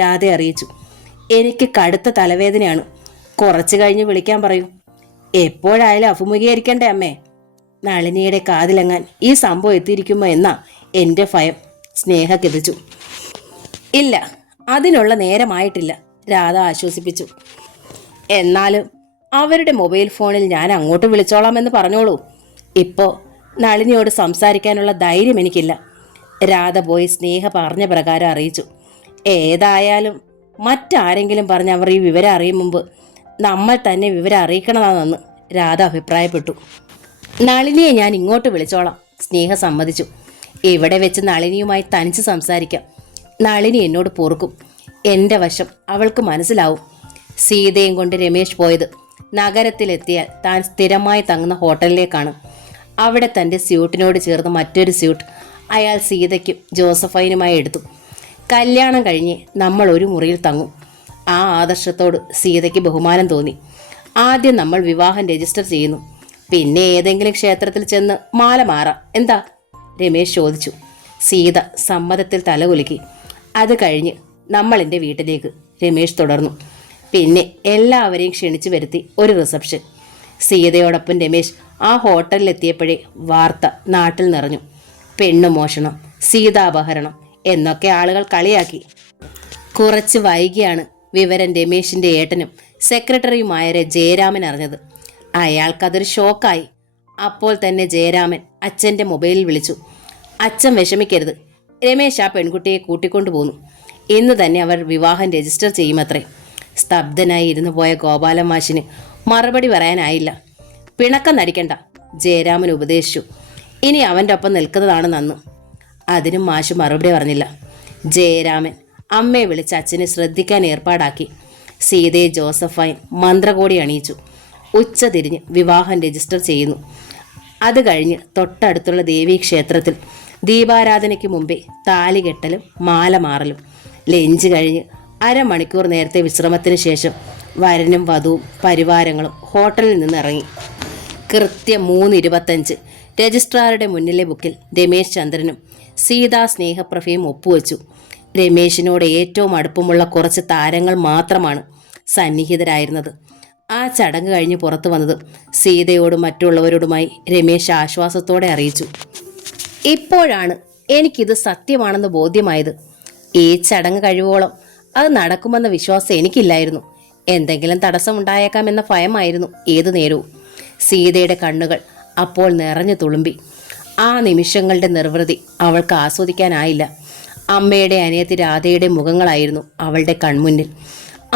രാധ അറിയിച്ചു. എനിക്ക് കടുത്ത തലവേദനയാണ്, കുറച്ച് കഴിഞ്ഞ് വിളിക്കാൻ പറയൂ. എപ്പോഴായാലും അഭിമുഖീകരിക്കണ്ടേ അമ്മേ. നളിനിയുടെ കാതിലെങ്ങാൻ ഈ സംഭവം എത്തിയിരിക്കുമോ എന്നാ എൻ്റെ ഭയം, സ്നേഹ കിതച്ചു. ഇല്ല, അതിനുള്ള നേരമായിട്ടില്ല, രാധ ആശ്വസിപ്പിച്ചു. എന്നാലും അവരുടെ മൊബൈൽ ഫോണിൽ ഞാൻ അങ്ങോട്ട് വിളിച്ചോളാമെന്ന് പറഞ്ഞോളൂ. ഇപ്പോൾ നളിനിയോട് സംസാരിക്കാനുള്ള ധൈര്യം എനിക്കില്ല. രാധ പോയി സ്നേഹ പറഞ്ഞ പ്രകാരം അറിയിച്ചു. ഏതായാലും മറ്റാരെങ്കിലും പറഞ്ഞ് അവർ ഈ വിവരം അറിയും മുമ്പ് നമ്മൾ തന്നെ വിവരം അറിയിക്കണമെന്ന് രാധ അഭിപ്രായപ്പെട്ടു. നളിനിയെ ഞാൻ ഇങ്ങോട്ട് വിളിച്ചോളാം, സ്നേഹ സമ്മതിച്ചു. ഇവിടെ വെച്ച് നളിനിയുമായി തനിച്ച് സംസാരിക്കാം. നളിനി എന്നോട് പൊറുക്കും. എൻ്റെ വശം അവൾക്ക് മനസ്സിലാവും. സീതയും കൊണ്ട് രമേശ് പോയത് നഗരത്തിലെത്തിയാൽ താൻ സ്ഥിരമായി തങ്ങുന്ന ഹോട്ടലിലേക്കാണ്. അവിടെ തൻ്റെ സ്യൂട്ടിനോട് ചേർന്ന് മറ്റൊരു സ്യൂട്ട് അയാൾ സീതയ്ക്കും ജോസഫൈനുമായി എടുത്തു. കല്യാണം കഴിഞ്ഞ് നമ്മൾ ഒരു മുറിയിൽ തങ്ങും. ആ ആദർശത്തോട് സീതയ്ക്ക് ബഹുമാനം തോന്നി. ആദ്യം നമ്മൾ വിവാഹം രജിസ്റ്റർ ചെയ്യുന്നു, പിന്നെ ഏതെങ്കിലും ക്ഷേത്രത്തിൽ ചെന്ന് മാല മാറാം, എന്താ? രമേശ് ചോദിച്ചു. സീത സമ്മതത്തിൽ തലകുലുക്കി. അത് കഴിഞ്ഞ് നമ്മൾ എൻ്റെ വീട്ടിലേക്ക്, രമേശ് തുടർന്നു. പിന്നെ എല്ലാവരെയും ക്ഷണിച്ചു വരുത്തി ഒരു റിസപ്ഷൻ. സീതയോടൊപ്പം രമേശ് ആ ഹോട്ടലിലെത്തിയപ്പോഴേ വാർത്ത നാട്ടിൽ നിറഞ്ഞു. പെണ്ണുമോഷണം, സീതാപഹരണം എന്നൊക്കെ ആളുകൾ കളിയാക്കി. കുറച്ച് വൈകിയാണ് വിവരം രമേശിൻ്റെ ഏട്ടനും സെക്രട്ടറിയുമായ ജയരാമൻ അറിഞ്ഞത്. അയാൾക്കതൊരു ഷോക്കായി. അപ്പോൾ തന്നെ ജയരാമൻ അച്ഛൻ്റെ മൊബൈലിൽ വിളിച്ചു. അച്ഛൻ വിഷമിക്കരുത്, രമേശ് ആ പെൺകുട്ടിയെ കൂട്ടിക്കൊണ്ടു പോന്നു. ഇന്ന് തന്നെ അവർ വിവാഹം രജിസ്റ്റർ ചെയ്യുമത്രേ. സ്തബ്ധനായി ഇരുന്നു പോയ ഗോപാലൻ മാഷിന് മറുപടി പറയാനായില്ല. പിണക്കം നടിക്കണ്ട, ജയരാമൻ ഉപദേശിച്ചു. ഇനി അവൻ്റെ ഒപ്പം നിൽക്കുന്നതാണ് നന്ന്. അതിനും മാഷ് മറുപടി പറഞ്ഞില്ല. ജയരാമൻ അമ്മയെ വിളിച്ച് അച്ഛനെ ശ്രദ്ധിക്കാൻ ഏർപ്പാടാക്കി. സീതയെ ജോസഫൈൻ മന്ത്രകോടി അണിയിച്ചു. ഉച്ച തിരിഞ്ഞ് വിവാഹം രജിസ്റ്റർ ചെയ്യുന്നു. അത് കഴിഞ്ഞ് തൊട്ടടുത്തുള്ള ദേവീക്ഷേത്രത്തിൽ ദീപാരാധനയ്ക്ക് മുമ്പേ താലികെട്ടലും മാല മാറലും. ലഞ്ച് കഴിഞ്ഞ് അരമണിക്കൂർ നേരത്തെ വിശ്രമത്തിന് ശേഷം വരനും വധുവും പരിവാരങ്ങളും ഹോട്ടലിൽ നിന്ന് ഇറങ്ങി. കൃത്യം 3:25 രജിസ്ട്രാറുടെ മുന്നിലെ ബുക്കിൽ രമേശ് ചന്ദ്രനും സീതാ സ്നേഹപ്രഭയും ഒപ്പുവെച്ചു. രമേശിനോട് ഏറ്റവും അടുപ്പമുള്ള കുറച്ച് താരങ്ങൾ മാത്രമാണ് സന്നിഹിതരായിരുന്നത്. ആ ചടങ്ങ് കഴിഞ്ഞ് പുറത്തു വന്നത് സീതയോടും മറ്റുള്ളവരോടുമായി രമേശ് ആശ്വാസത്തോടെ അറിയിച്ചു. ഇപ്പോഴാണ് എനിക്കിത് സത്യമാണെന്ന് ബോധ്യമായത്. ഈ ചടങ്ങ് കഴിവോളം അത് നടക്കുമെന്ന വിശ്വാസം എനിക്കില്ലായിരുന്നു. എന്തെങ്കിലും തടസ്സമുണ്ടായേക്കാമെന്ന ഭയമായിരുന്നു ഏതു നേരവും. സീതയുടെ കണ്ണുകൾ അപ്പോൾ നിറഞ്ഞു തുളുമ്പി. ആ നിമിഷങ്ങളുടെ നിർവൃതി അവൾക്ക് ആസ്വദിക്കാനായില്ല. അമ്മയുടെ അനിയത്തി രാധയുടെ മുഖങ്ങളായിരുന്നു അവളുടെ കൺമുന്നിൽ.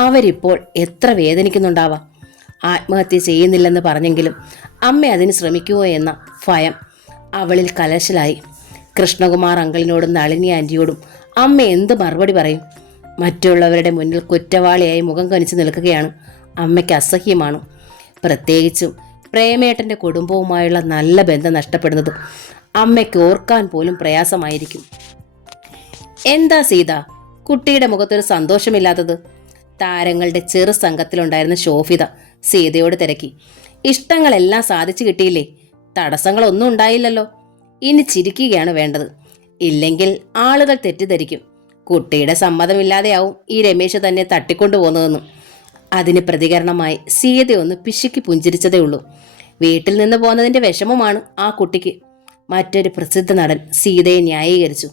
അവരിപ്പോൾ എത്ര വേദനിക്കുന്നുണ്ടാവാം. ആത്മഹത്യ ചെയ്യുന്നില്ലെന്ന് പറഞ്ഞെങ്കിലും അമ്മ അതിന് ശ്രമിക്കുമോ എന്ന ഭയം അവളിൽ കലശലായി. കൃഷ്ണകുമാർ അങ്കിളിനോടും നളിനി ആൻറ്റിയോടും അമ്മ എന്ത് മറുപടി പറയും? മറ്റുള്ളവരുടെ മുന്നിൽ കുറ്റവാളിയായി മുഖം കനിച്ചു നിൽക്കുകയാണ് അമ്മയ്ക്ക് അസഹ്യമാണ്. പ്രത്യേകിച്ചും പ്രേമേട്ടൻ്റെ കുടുംബവുമായുള്ള നല്ല ബന്ധം നഷ്ടപ്പെടുന്നത് അമ്മയ്ക്ക് ഓർക്കാൻ പോലും പ്രയാസമായിരിക്കും. എന്താ സീത, കുട്ടിയുടെ മുഖത്തൊരു സന്തോഷമില്ലാത്തത്? താരങ്ങളുടെ ചെറു സംഘത്തിലുണ്ടായിരുന്ന ശോഭിത സീതയോട് തിരക്കി. ഇഷ്ടങ്ങളെല്ലാം സാധിച്ചു കിട്ടിയില്ലേ? തടസ്സങ്ങളൊന്നും ഉണ്ടായില്ലല്ലോ. ഇനി ചിരിക്കുകയാണ് വേണ്ടത്. ഇല്ലെങ്കിൽ ആളുകൾ തെറ്റിദ്ധരിക്കും. കുട്ടിയുടെ സമ്മതമില്ലാതെയാവും ഈ രമേശ് തന്നെ തട്ടിക്കൊണ്ടുപോകുന്നതെന്നും. അതിന് പ്രതികരണമായി സീതയൊന്ന് പിശുക്കി പുഞ്ചിരിച്ചതേ ഉള്ളൂ. വീട്ടിൽ നിന്ന് പോകുന്നതിൻ്റെ വിഷമമാണ് ആ കുട്ടിക്ക്. മറ്റൊരു പ്രസിദ്ധ നടൻ സീതയെ ന്യായീകരിച്ചു.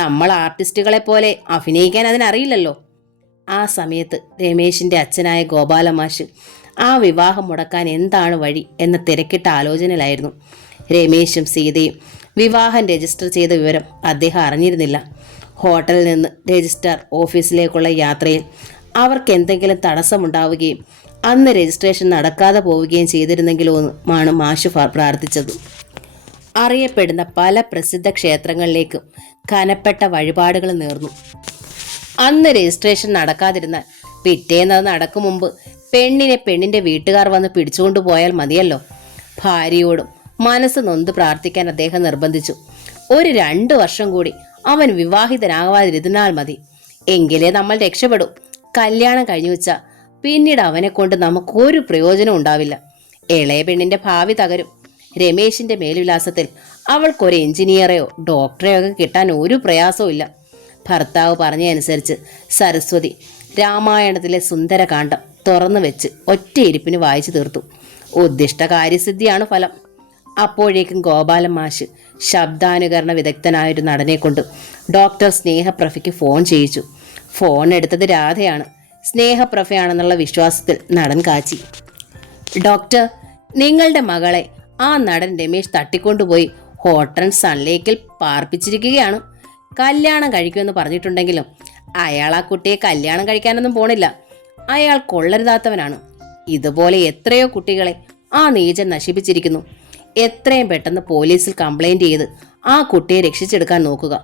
നമ്മൾ ആർട്ടിസ്റ്റുകളെ പോലെ അഭിനയിക്കാൻ അതിനറിയില്ലല്ലോ. ആ സമയത്ത് രമേശിൻ്റെ അച്ഛനായ ഗോപാലമാഷ് ആ വിവാഹം മുടക്കാൻ എന്താണ് വഴി എന്ന തിരക്കിട്ട ആലോചനയിലായിരുന്നു. രമേശും സീതയും വിവാഹം രജിസ്റ്റർ ചെയ്ത വിവരം അദ്ദേഹം അറിഞ്ഞിരുന്നില്ല. ഹോട്ടലിൽ നിന്ന് രജിസ്ട്രാർ ഓഫീസിലേക്കുള്ള യാത്രയിൽ അവർക്ക് എന്തെങ്കിലും തടസ്സമുണ്ടാവുകയും അന്ന് രജിസ്ട്രേഷൻ നടക്കാതെ പോവുകയും ചെയ്തിരുന്നെങ്കിലോ എന്നാണ് മാഷ് പ്രാർത്ഥിച്ചത്. അറിയപ്പെടുന്ന പല പ്രസിദ്ധ ക്ഷേത്രങ്ങളിലേക്കും കനപ്പെട്ട വഴിപാടുകൾ നേർന്നു. അന്ന് രജിസ്ട്രേഷൻ നടക്കാതിരുന്നാൽ പിറ്റേന്നത് നടക്കും മുമ്പ് പെണ്ണിന്റെ വീട്ടുകാർ വന്ന് പിടിച്ചുകൊണ്ടു പോയാൽ മതിയല്ലോ. ഭാര്യയോടും മനസ്സ് നൊന്ത് പ്രാർത്ഥിക്കാൻ അദ്ദേഹം നിർബന്ധിച്ചു. ഒരു 2 വർഷം കൂടി അവൻ വിവാഹിതനാകാതിരുന്നാൽ മതി, എങ്കിലേ നമ്മൾ രക്ഷപ്പെടൂ. കല്യാണം കഴിഞ്ഞു വെച്ചാൽ പിന്നീട് അവനെ കൊണ്ട് നമുക്കൊരു പ്രയോജനം ഉണ്ടാവില്ല. ഇളയ പെണ്ണിന്റെ ഭാവി തകരും. രമേശിന്റെ മേൽവിലാസത്തിൽ അവൾക്കൊരു എഞ്ചിനീയറെയോ ഡോക്ടറെയോ ഒക്കെ കിട്ടാൻ ഒരു പ്രയാസവും ഇല്ല. ഭർത്താവ് പറഞ്ഞതനുസരിച്ച് സരസ്വതി രാമായണത്തിലെ സുന്ദരകാന്ഡം തുറന്നു വെച്ച് ഒറ്റയിരിപ്പിന് വായിച്ചു തീർത്തു. ഉദ്ദിഷ്ട കാര്യസിദ്ധിയാണ് ഫലം. അപ്പോഴേക്കും ഗോപാലൻ മാഷ് ശബ്ദാനുകരണ വിദഗ്ധനായൊരു നടനെ കൊണ്ട് ഡോക്ടർ സ്നേഹപ്രഭയ്ക്ക് ഫോൺ ചെയ്യിച്ചു. ഫോൺ എടുത്തത് രാധയാണ്. സ്നേഹപ്രഭയാണെന്നുള്ള വിശ്വാസത്തിൽ നടൻ കാച്ചി. ഡോക്ടർ, നിങ്ങളുടെ മകളെ ആ നടൻ രമേശ് തട്ടിക്കൊണ്ടുപോയി ഹോട്ടൽ സൺലേക്കിൽ പാർപ്പിച്ചിരിക്കുകയാണ്. കല്യാണം കഴിക്കുമെന്ന് പറഞ്ഞിട്ടുണ്ടെങ്കിലും അയാൾ ആ കുട്ടിയെ കല്യാണം കഴിക്കാനൊന്നും പോണില്ല. അയാൾ കൊള്ളരുതാത്തവനാണ്. ഇതുപോലെ എത്രയോ കുട്ടികളെ ആ നീചൻ നശിപ്പിച്ചിരിക്കുന്നു. എത്രയും പെട്ടെന്ന് പോലീസിൽ കംപ്ലൈന്റ് ചെയ്ത് ആ കുട്ടിയെ രക്ഷിച്ചെടുക്കാൻ നോക്കുക.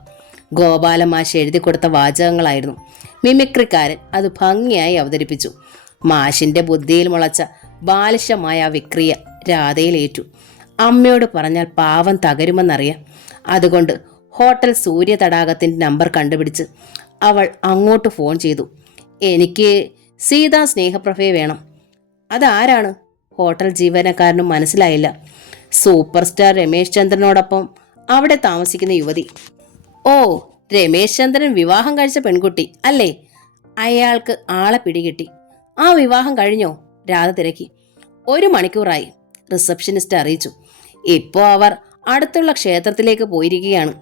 ഗോപാലൻ മാഷ് എഴുതി കൊടുത്ത വാചകങ്ങളായിരുന്നു. മിമിക്രിക്കാരൻ അത് ഭംഗിയായി അവതരിപ്പിച്ചു. മാഷിന്റെ ബുദ്ധിയിൽ മുളച്ച ബാലിശമായ ആ വിക്രിയ രാധയിലേറ്റു. അമ്മയോട് പറഞ്ഞാൽ പാവം തകരുമെന്നറിയാം. അതുകൊണ്ട് ഹോട്ടൽ സൂര്യ തടാകത്തിൻ്റെ നമ്പർ കണ്ടുപിടിച്ച് അവൾ അങ്ങോട്ട് ഫോൺ ചെയ്തു. എനിക്ക് സീതാ സ്നേഹപ്രഭയെ വേണം. അതാരാണ്? ഹോട്ടൽ ജീവനക്കാരനും മനസ്സിലായില്ല. സൂപ്പർ സ്റ്റാർ രമേശ് ചന്ദ്രനോടൊപ്പം അവിടെ താമസിക്കുന്ന യുവതി. ഓ, രമേശ് ചന്ദ്രൻ വിവാഹം കഴിച്ച പെൺകുട്ടി അല്ലേ? അയാൾക്ക് ആളെ പിടികിട്ടി. ആ വിവാഹം കഴിഞ്ഞോ? രാധ തിരക്കി. 1 മണിക്കൂറായി, റിസപ്ഷനിസ്റ്റ് അറിയിച്ചു. ഇപ്പോൾ അവർ അടുത്തുള്ള ക്ഷേത്രത്തിലേക്ക് പോയിരിക്കുകയാണ്.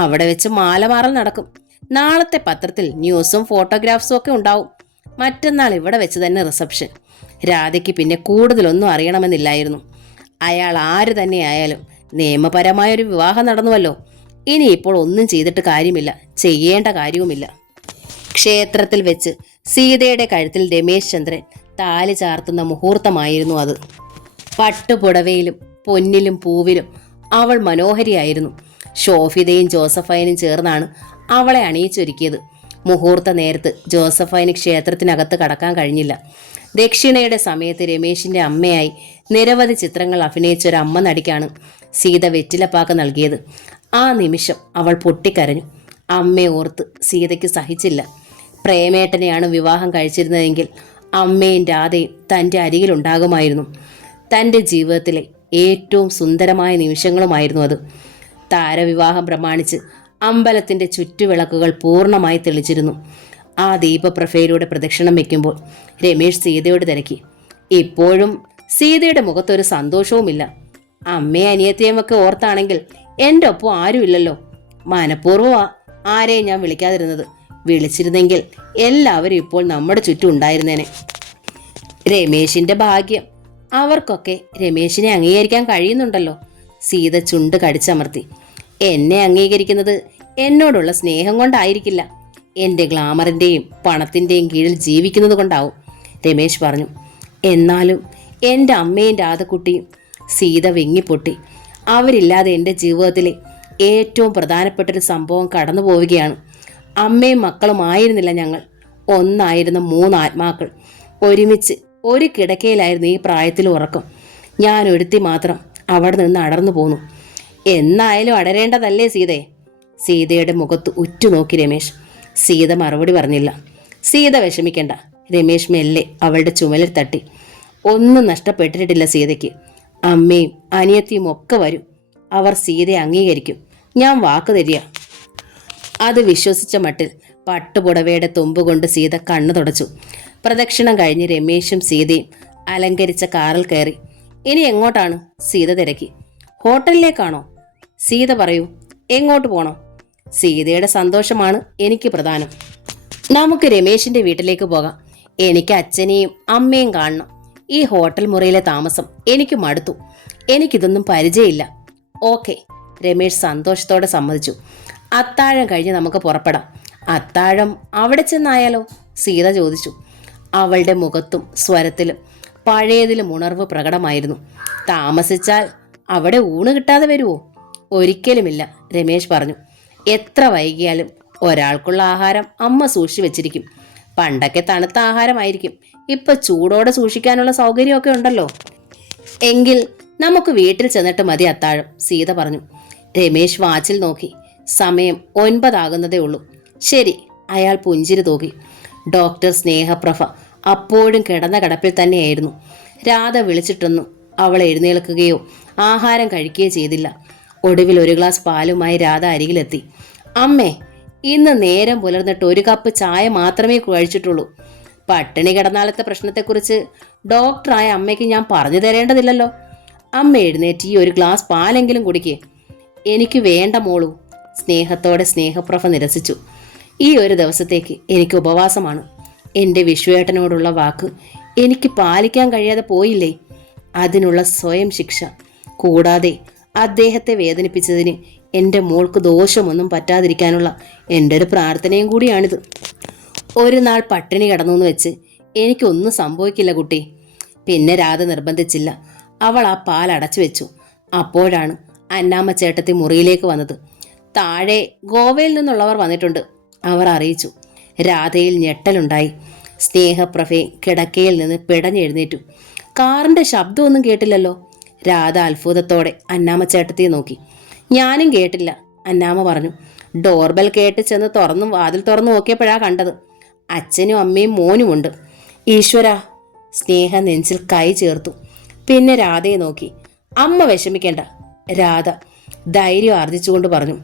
അവിടെ വെച്ച് മാലമാറൽ നടക്കും. നാളത്തെ പത്രത്തിൽ ന്യൂസും ഫോട്ടോഗ്രാഫ്സും ഒക്കെ ഉണ്ടാവും. മറ്റന്നാൾ ഇവിടെ വെച്ച് തന്നെ റിസപ്ഷൻ. രാധയ്ക്ക് പിന്നെ കൂടുതലൊന്നും അറിയണമെന്നില്ലായിരുന്നു. അയാൾ ആര് തന്നെയായാലും നിയമപരമായൊരു വിവാഹം നടന്നുവല്ലോ. ഇനിയിപ്പോൾ ഒന്നും ചെയ്തിട്ട് കാര്യമില്ല, ചെയ്യേണ്ട കാര്യവുമില്ല. ക്ഷേത്രത്തിൽ വെച്ച് സീതയുടെ കഴുത്തിൽ രമേശ് ചന്ദ്രൻ താലി ചാർത്തുന്ന മുഹൂർത്തമായിരുന്നു അത്. പട്ടുപുടവയിലും പൊന്നിലും പൂവിലും അവൾ മനോഹരിയായിരുന്നു. ഷോഫിതയും ജോസഫൈനും ചേർന്നാണ് അവളെ അണിയിച്ചൊരുക്കിയത്. മുഹൂർത്ത നേരത്ത് ജോസഫൈന് ക്ഷേത്രത്തിനകത്ത് കടക്കാൻ കഴിഞ്ഞില്ല. ദക്ഷിണയുടെ സമയത്ത് രമേശിന്റെ അമ്മയായി നിരവധി ചിത്രങ്ങൾ അഭിനയിച്ച ഒരു അമ്മ നടിക്കാണ് സീത വെറ്റിലപ്പാക്ക് നൽകിയത്. ആ നിമിഷം അവൾ പൊട്ടിക്കരഞ്ഞു. അമ്മയെ ഓർത്ത് സീതയ്ക്ക് സഹിച്ചില്ല. പ്രേമേട്ടനെയാണ് വിവാഹം കഴിച്ചിരുന്നതെങ്കിൽ അമ്മയും രാധയും തൻ്റെ അരികിലുണ്ടാകുമായിരുന്നു. തൻ്റെ ജീവിതത്തിലെ ഏറ്റവും സുന്ദരമായ നിമിഷങ്ങളുമായിരുന്നു അത്. താരവിവാഹം പ്രമാണിച്ച് അമ്പലത്തിൻ്റെ ചുറ്റുവിളക്കുകൾ പൂർണ്ണമായി തെളിച്ചിരുന്നു. ആ ദീപപ്രഭയിലൂടെ പ്രദക്ഷിണം വയ്ക്കുമ്പോൾ രമേശ് സീതയോട് തിരക്കി. ഇപ്പോഴും സീതയുടെ മുഖത്തൊരു സന്തോഷവുമില്ല. അമ്മയെ അനിയത്തിയുമൊക്കെ ഓർത്താണെങ്കിൽ എൻ്റെ ഒപ്പം ആരുമില്ലല്ലോ. മനഃപൂർവ്വമാ ആരെയും ഞാൻ വിളിക്കാതിരുന്നത്. വിളിച്ചിരുന്നെങ്കിൽ എല്ലാവരും ഇപ്പോൾ നമ്മുടെ ചുറ്റും ഉണ്ടായിരുന്നേനെ. രമേശിന്റെ ഭാഗ്യം. അവർക്കൊക്കെ രമേശിനെ അംഗീകരിക്കാൻ കഴിയുന്നുണ്ടല്ലോ. സീത ചുണ്ട് കടിച്ചമർത്തി. എന്നെ അംഗീകരിക്കുന്നത് എന്നോടുള്ള സ്നേഹം കൊണ്ടായിരിക്കില്ല, എൻ്റെ ഗ്ലാമറിൻ്റെയും പണത്തിൻ്റെയും കീഴിൽ ജീവിക്കുന്നത് കൊണ്ടാവും, രമേശ് പറഞ്ഞു. എന്നാലും എൻ്റെ അമ്മയും രാധക്കുട്ടിയും. സീത വെങ്ങിപ്പൊട്ടി. അവരില്ലാതെ എൻ്റെ ജീവിതത്തിലെ ഏറ്റവും പ്രധാനപ്പെട്ടൊരു സംഭവം കടന്നു പോവുകയാണ്. അമ്മയും മക്കളുമായിരുന്നില്ല ഞങ്ങൾ, ഒന്നായിരുന്ന 3 ആത്മാക്കൾ. ഒരുമിച്ച് ഒരു കിടക്കയിലായിരുന്നു ഈ പ്രായത്തിൽ ഉറക്കം. ഞാൻ ഒരുത്തി മാത്രം അവിടെ നിന്ന് അടർന്നു പോന്നു. എന്നായാലും അടരേണ്ടതല്ലേ സീതയെ? സീതയുടെ മുഖത്ത് ഉറ്റുനോക്കി രമേശ്. സീത മറുപടി പറഞ്ഞില്ല. സീത വിഷമിക്കണ്ട, രമേശ് മെല്ലെ അവളുടെ ചുമലിൽ തട്ടി. ഒന്നും നഷ്ടപ്പെട്ടിട്ടില്ല സീതയ്ക്ക്. അമ്മയും അനിയത്തിയും ഒക്കെ വരും. അവർ സീതയെ അംഗീകരിക്കും, ഞാൻ വാക്ക് തരിക. അത് വിശ്വസിച്ച മട്ടിൽ പട്ടുപുടവയുടെ തുമ്പ് കൊണ്ട് സീത കണ്ണു തുടച്ചു. പ്രദക്ഷിണം കഴിഞ്ഞ് രമേശും സീതയും അലങ്കരിച്ച കാറിൽ കയറി. ഇനി എങ്ങോട്ടാണ്? സീത തിരക്കി. ഹോട്ടലിലേക്കാണോ? സീത പറയൂ, എങ്ങോട്ട് പോകണം? സീതയുടെ സന്തോഷമാണ് എനിക്ക് പ്രധാനം. നമുക്ക് രമേശിന്റെ വീട്ടിലേക്ക് പോകാം. എനിക്ക് അച്ഛനെയും അമ്മയും കാണണം. ഈ ഹോട്ടൽ മുറിയിലെ താമസം എനിക്ക് മടുത്തു. എനിക്കിതൊന്നും പരിചയമില്ല. ഓക്കെ, രമേശ് സന്തോഷത്തോടെ സമ്മതിച്ചു. അത്താഴം കഴിഞ്ഞ് നമുക്ക് പുറപ്പെടാം. അത്താഴം അവിടെ ചെന്നായാലോ? സീത ചോദിച്ചു. അവളുടെ മുഖത്തും സ്വരത്തിലും പഴയതിലും ഉണർവ് പ്രകടമായിരുന്നു. താമസിച്ചാൽ അവിടെ ഊണ് കിട്ടാതെ വരുമോ? ഒരിക്കലുമില്ല, രമേശ് പറഞ്ഞു. എത്ര വൈകിയാലും ഒരാൾക്കുള്ള ആഹാരം അമ്മ സൂക്ഷിച്ചു വെച്ചിരിക്കും. പണ്ടൊക്കെ തണുത്ത ആഹാരമായിരിക്കും, ഇപ്പൊ ചൂടോടെ സൂക്ഷിക്കാനുള്ള സൗകര്യമൊക്കെ ഉണ്ടല്ലോ. എങ്കിൽ നമുക്ക് വീട്ടിൽ ചെന്നിട്ട് മതി അത്താഴം, സീത പറഞ്ഞു. രമേശ് വാച്ചിൽ നോക്കി. സമയം 9 ആകുന്നതേ ഉള്ളൂ. ശരി, അയാൾ പുഞ്ചിരി തൂകി. ഡോക്ടർ സ്നേഹപ്രഭ അപ്പോഴും കിടന്ന കിടപ്പിൽ തന്നെയായിരുന്നു. രാധ വിളിച്ചിട്ടൊന്നും അവൾ എഴുന്നേൽക്കുകയോ ആഹാരം കഴിക്കുകയോ ചെയ്തില്ല. ഒടുവിൽ ഒരു ഗ്ലാസ് പാലുമായി രാധ അരികിലെത്തി. അമ്മേ, ഇന്ന് നേരം പുലർന്നിട്ട് 1 കപ്പ് ചായ മാത്രമേ കഴിച്ചിട്ടുള്ളൂ. പട്ടിണി കിടന്നാലത്തെ പ്രശ്നത്തെക്കുറിച്ച് ഡോക്ടറായ അമ്മയ്ക്ക് ഞാൻ പറഞ്ഞു തരേണ്ടതില്ലല്ലോ. അമ്മ എഴുന്നേറ്റ് ഈ 1 ഗ്ലാസ് പാലെങ്കിലും കുടിക്കേ. എനിക്ക് വേണ്ട മോളൂ, സ്നേഹത്തോടെ സ്നേഹപ്രഭ നിരസിച്ചു. ഈ ഒരു ദിവസത്തേക്ക് എനിക്ക് ഉപവാസമാണ്. എൻ്റെ വിശ്വേട്ടനോടുള്ള വാക്ക് എനിക്ക് പാലിക്കാൻ കഴിയാതെ പോയില്ലേ, അതിനുള്ള സ്വയം ശിക്ഷ. കൂടാതെ അദ്ദേഹത്തെ വേദനിപ്പിച്ചതിന് എൻ്റെ മോൾക്ക് ദോഷമൊന്നും പറ്റാതിരിക്കാനുള്ള എൻ്റെ ഒരു പ്രാർത്ഥനയും കൂടിയാണിത്. ഒരു നാൾ പട്ടിണി കിടന്നു വെച്ച് എനിക്കൊന്നും സംഭവിക്കില്ല കുട്ടി. പിന്നെ രാധ നിർബന്ധിച്ചില്ല. അവൾ ആ പാൽ അടച്ചു വെച്ചു. അപ്പോഴാണ് അന്നാമ്മ ചേട്ടത്തി മുറിയിലേക്ക് വന്നത്. താഴെ ഗോവയിൽ നിന്നുള്ളവർ വന്നിട്ടുണ്ട്, അവർ അറിയിച്ചു. രാധയിൽ ഞെട്ടലുണ്ടായി. സ്നേഹപ്രഭയെ കിടക്കയിൽ നിന്ന് പിടഞ്ഞെഴുന്നേറ്റു. കാറിന്റെ ശബ്ദമൊന്നും കേട്ടില്ലല്ലോ. രാധ അത്ഭുതത്തോടെ അന്നാമ്മ ചേട്ടത്തിയെ നോക്കി. ഞാനും കേട്ടില്ല, അന്നാമ്മ പറഞ്ഞു. ഡോർബെൽ കേട്ട് ചെന്ന് വാതിൽ തുറന്നു നോക്കിയപ്പോഴാ കണ്ടത്. അച്ഛനും അമ്മയും മോനുമുണ്ട്. ഈശ്വരാ, സ്നേഹ നെഞ്ചിൽ കൈ ചേർത്തു. പിന്നെ രാധയെ നോക്കി. അമ്മ വിഷമിക്കേണ്ട, രാധ ധൈര്യം ആർജിച്ചുകൊണ്ട് പറഞ്ഞു.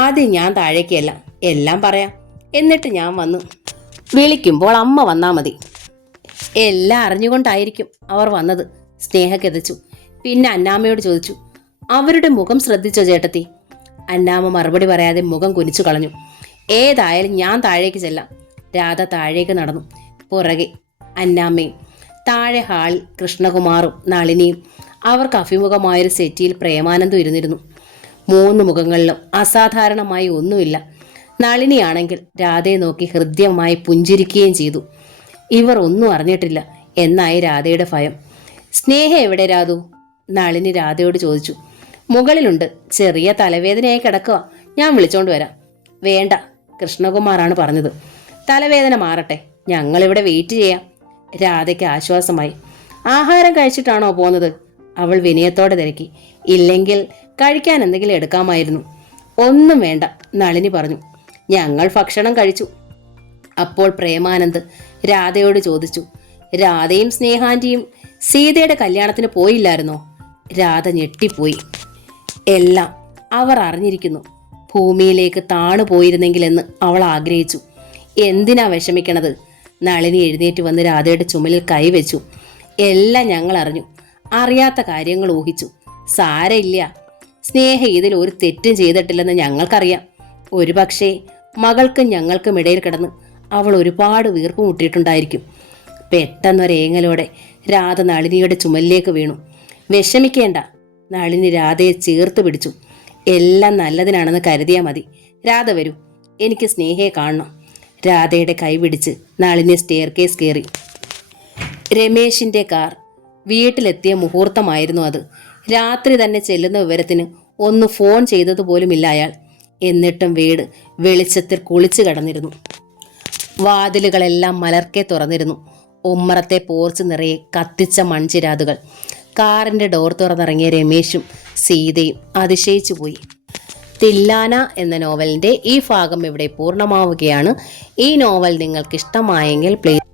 ആദ്യം ഞാൻ താഴേക്കല്ല, എല്ലാം പറയാം, എന്നിട്ട് ഞാൻ വന്നു വിളിക്കുമ്പോൾ അമ്മ വന്നാ മതി. എല്ലാം അറിഞ്ഞുകൊണ്ടായിരിക്കും അവർ വന്നത്, സ്നേഹ കെതച്ചു. പിന്നെ അന്നാമ്മയോട് ചോദിച്ചു, അവരുടെ മുഖം ശ്രദ്ധിച്ചോ ചേട്ടത്തി? അന്നാമ്മ മറുപടി പറയാതെ മുഖം കുനിച്ചു കളഞ്ഞു. ഏതായാലും ഞാൻ താഴേക്ക് ചെല്ലാം. രാധ താഴേക്ക് നടന്നു. പുറകെ അന്നാമ്മയും. താഴെ ഹാളിൽ കൃഷ്ണകുമാറും നളിനിയും. അവർക്ക് അഭിമുഖമായൊരു സെറ്റിയിൽ പ്രേമാനന്ദം ഇരുന്നിരുന്നു. 3 മുഖങ്ങളിലും അസാധാരണമായി ഒന്നുമില്ല. നളിനിയാണെങ്കിൽ രാധയെ നോക്കി ഹൃദ്യമായി പുഞ്ചിരിക്കുകയും ചെയ്തു. ഇവർ ഒന്നും അറിഞ്ഞിട്ടില്ല എന്നായി രാധയുടെ ഭയം. സ്നേഹ എവിടെ രാധു? നളിനി രാധയോട് ചോദിച്ചു. മുകളിലുണ്ട്, ചെറിയ തലവേദനയായി കിടക്കുക, ഞാൻ വിളിച്ചോണ്ട് വരാം. വേണ്ട, കൃഷ്ണകുമാറാണ് പറഞ്ഞത്. തലവേദന മാറട്ടെ, ഞങ്ങളിവിടെ വെയിറ്റ് ചെയ്യാം. രാധയ്ക്ക് ആശ്വാസമായി. ആഹാരം കഴിച്ചിട്ടാണോ പോന്നത്? അവൾ വിനയത്തോടെ തിരക്കി. ഇല്ലെങ്കിൽ കഴിക്കാൻ എന്തെങ്കിലും എടുക്കാമായിരുന്നു. ഒന്നും വേണ്ട, നളിനി പറഞ്ഞു. ഞങ്ങൾ ഭക്ഷണം കഴിച്ചു. അപ്പോൾ പ്രേമാനന്ദ് രാധയോട് ചോദിച്ചു. രാധയും സ്നേഹാന്റിയും സീതയുടെ കല്യാണത്തിന് പോയില്ലായിരുന്നോ? രാധ ഞെട്ടിപ്പോയി. എല്ലാം അവർ അറിഞ്ഞിരിക്കുന്നു. ഭൂമിയിലേക്ക് താണു പോയിരുന്നെങ്കിലെന്ന് അവൾ ആഗ്രഹിച്ചു. എന്തിനാ വിഷമിക്കണത്? നളിനി എഴുന്നേറ്റ് വന്ന് രാധയുടെ ചുമലിൽ കൈവച്ചു. എല്ലാം ഞങ്ങൾ അറിഞ്ഞു, അറിയാത്ത കാര്യങ്ങൾ ഊഹിച്ചു. സാരയില്ല, സ്നേഹ ഇതിൽ ഒരു തെറ്റും ചെയ്തിട്ടില്ലെന്ന് ഞങ്ങൾക്കറിയാം. ഒരുപക്ഷേ മകൾക്കും ഞങ്ങൾക്കും ഇടയിൽ കിടന്ന് അവൾ ഒരുപാട് വീർപ്പ് മുട്ടിയിട്ടുണ്ടായിരിക്കും. പെട്ടെന്നൊരേങ്ങലോടെ രാധ നളിനിയുടെ ചുമലിലേക്ക് വീണു. വിഷമിക്കേണ്ട, നളിനി രാധയെ ചേർത്ത് പിടിച്ചു. എല്ലാം നല്ലതിനാണെന്ന് കരുതിയാൽ മതി. രാധ വരൂ, എനിക്ക് സ്നേഹയെ കാണണം. രാധയുടെ കൈ പിടിച്ച് നളിനി സ്റ്റെയർ കേസ് കയറി. രമേശിന്റെ കാർ വീട്ടിലെത്തിയ മുഹൂർത്തമായിരുന്നു അത്. രാത്രി തന്നെ ചെല്ലുന്ന വിവരത്തിന് ഒന്ന് ഫോൺ ചെയ്തതുപോലുമില്ല അയാൾ. എന്നിട്ടും വീട് വെളിച്ചത്തിൽ കുളിച്ചു കിടന്നിരുന്നു. വാതിലുകളെല്ലാം മലർക്കെ തുറന്നിരുന്നു. ഉമ്മറത്തെ പോർച്ച് നിറയെ കത്തിച്ച മൺചിരാതുകൾ. കാറിന്റെ ഡോർ തുറന്നിറങ്ങിയ രമേശും സീതയും അതിശയിച്ചു പോയി. തില്ലാന എന്ന നോവലിന്റെ ഈ ഭാഗം ഇവിടെ പൂർണ്ണമാവുകയാണ്. ഈ നോവൽ നിങ്ങൾക്ക് ഇഷ്ടമായെങ്കിൽ പ്ലീസ്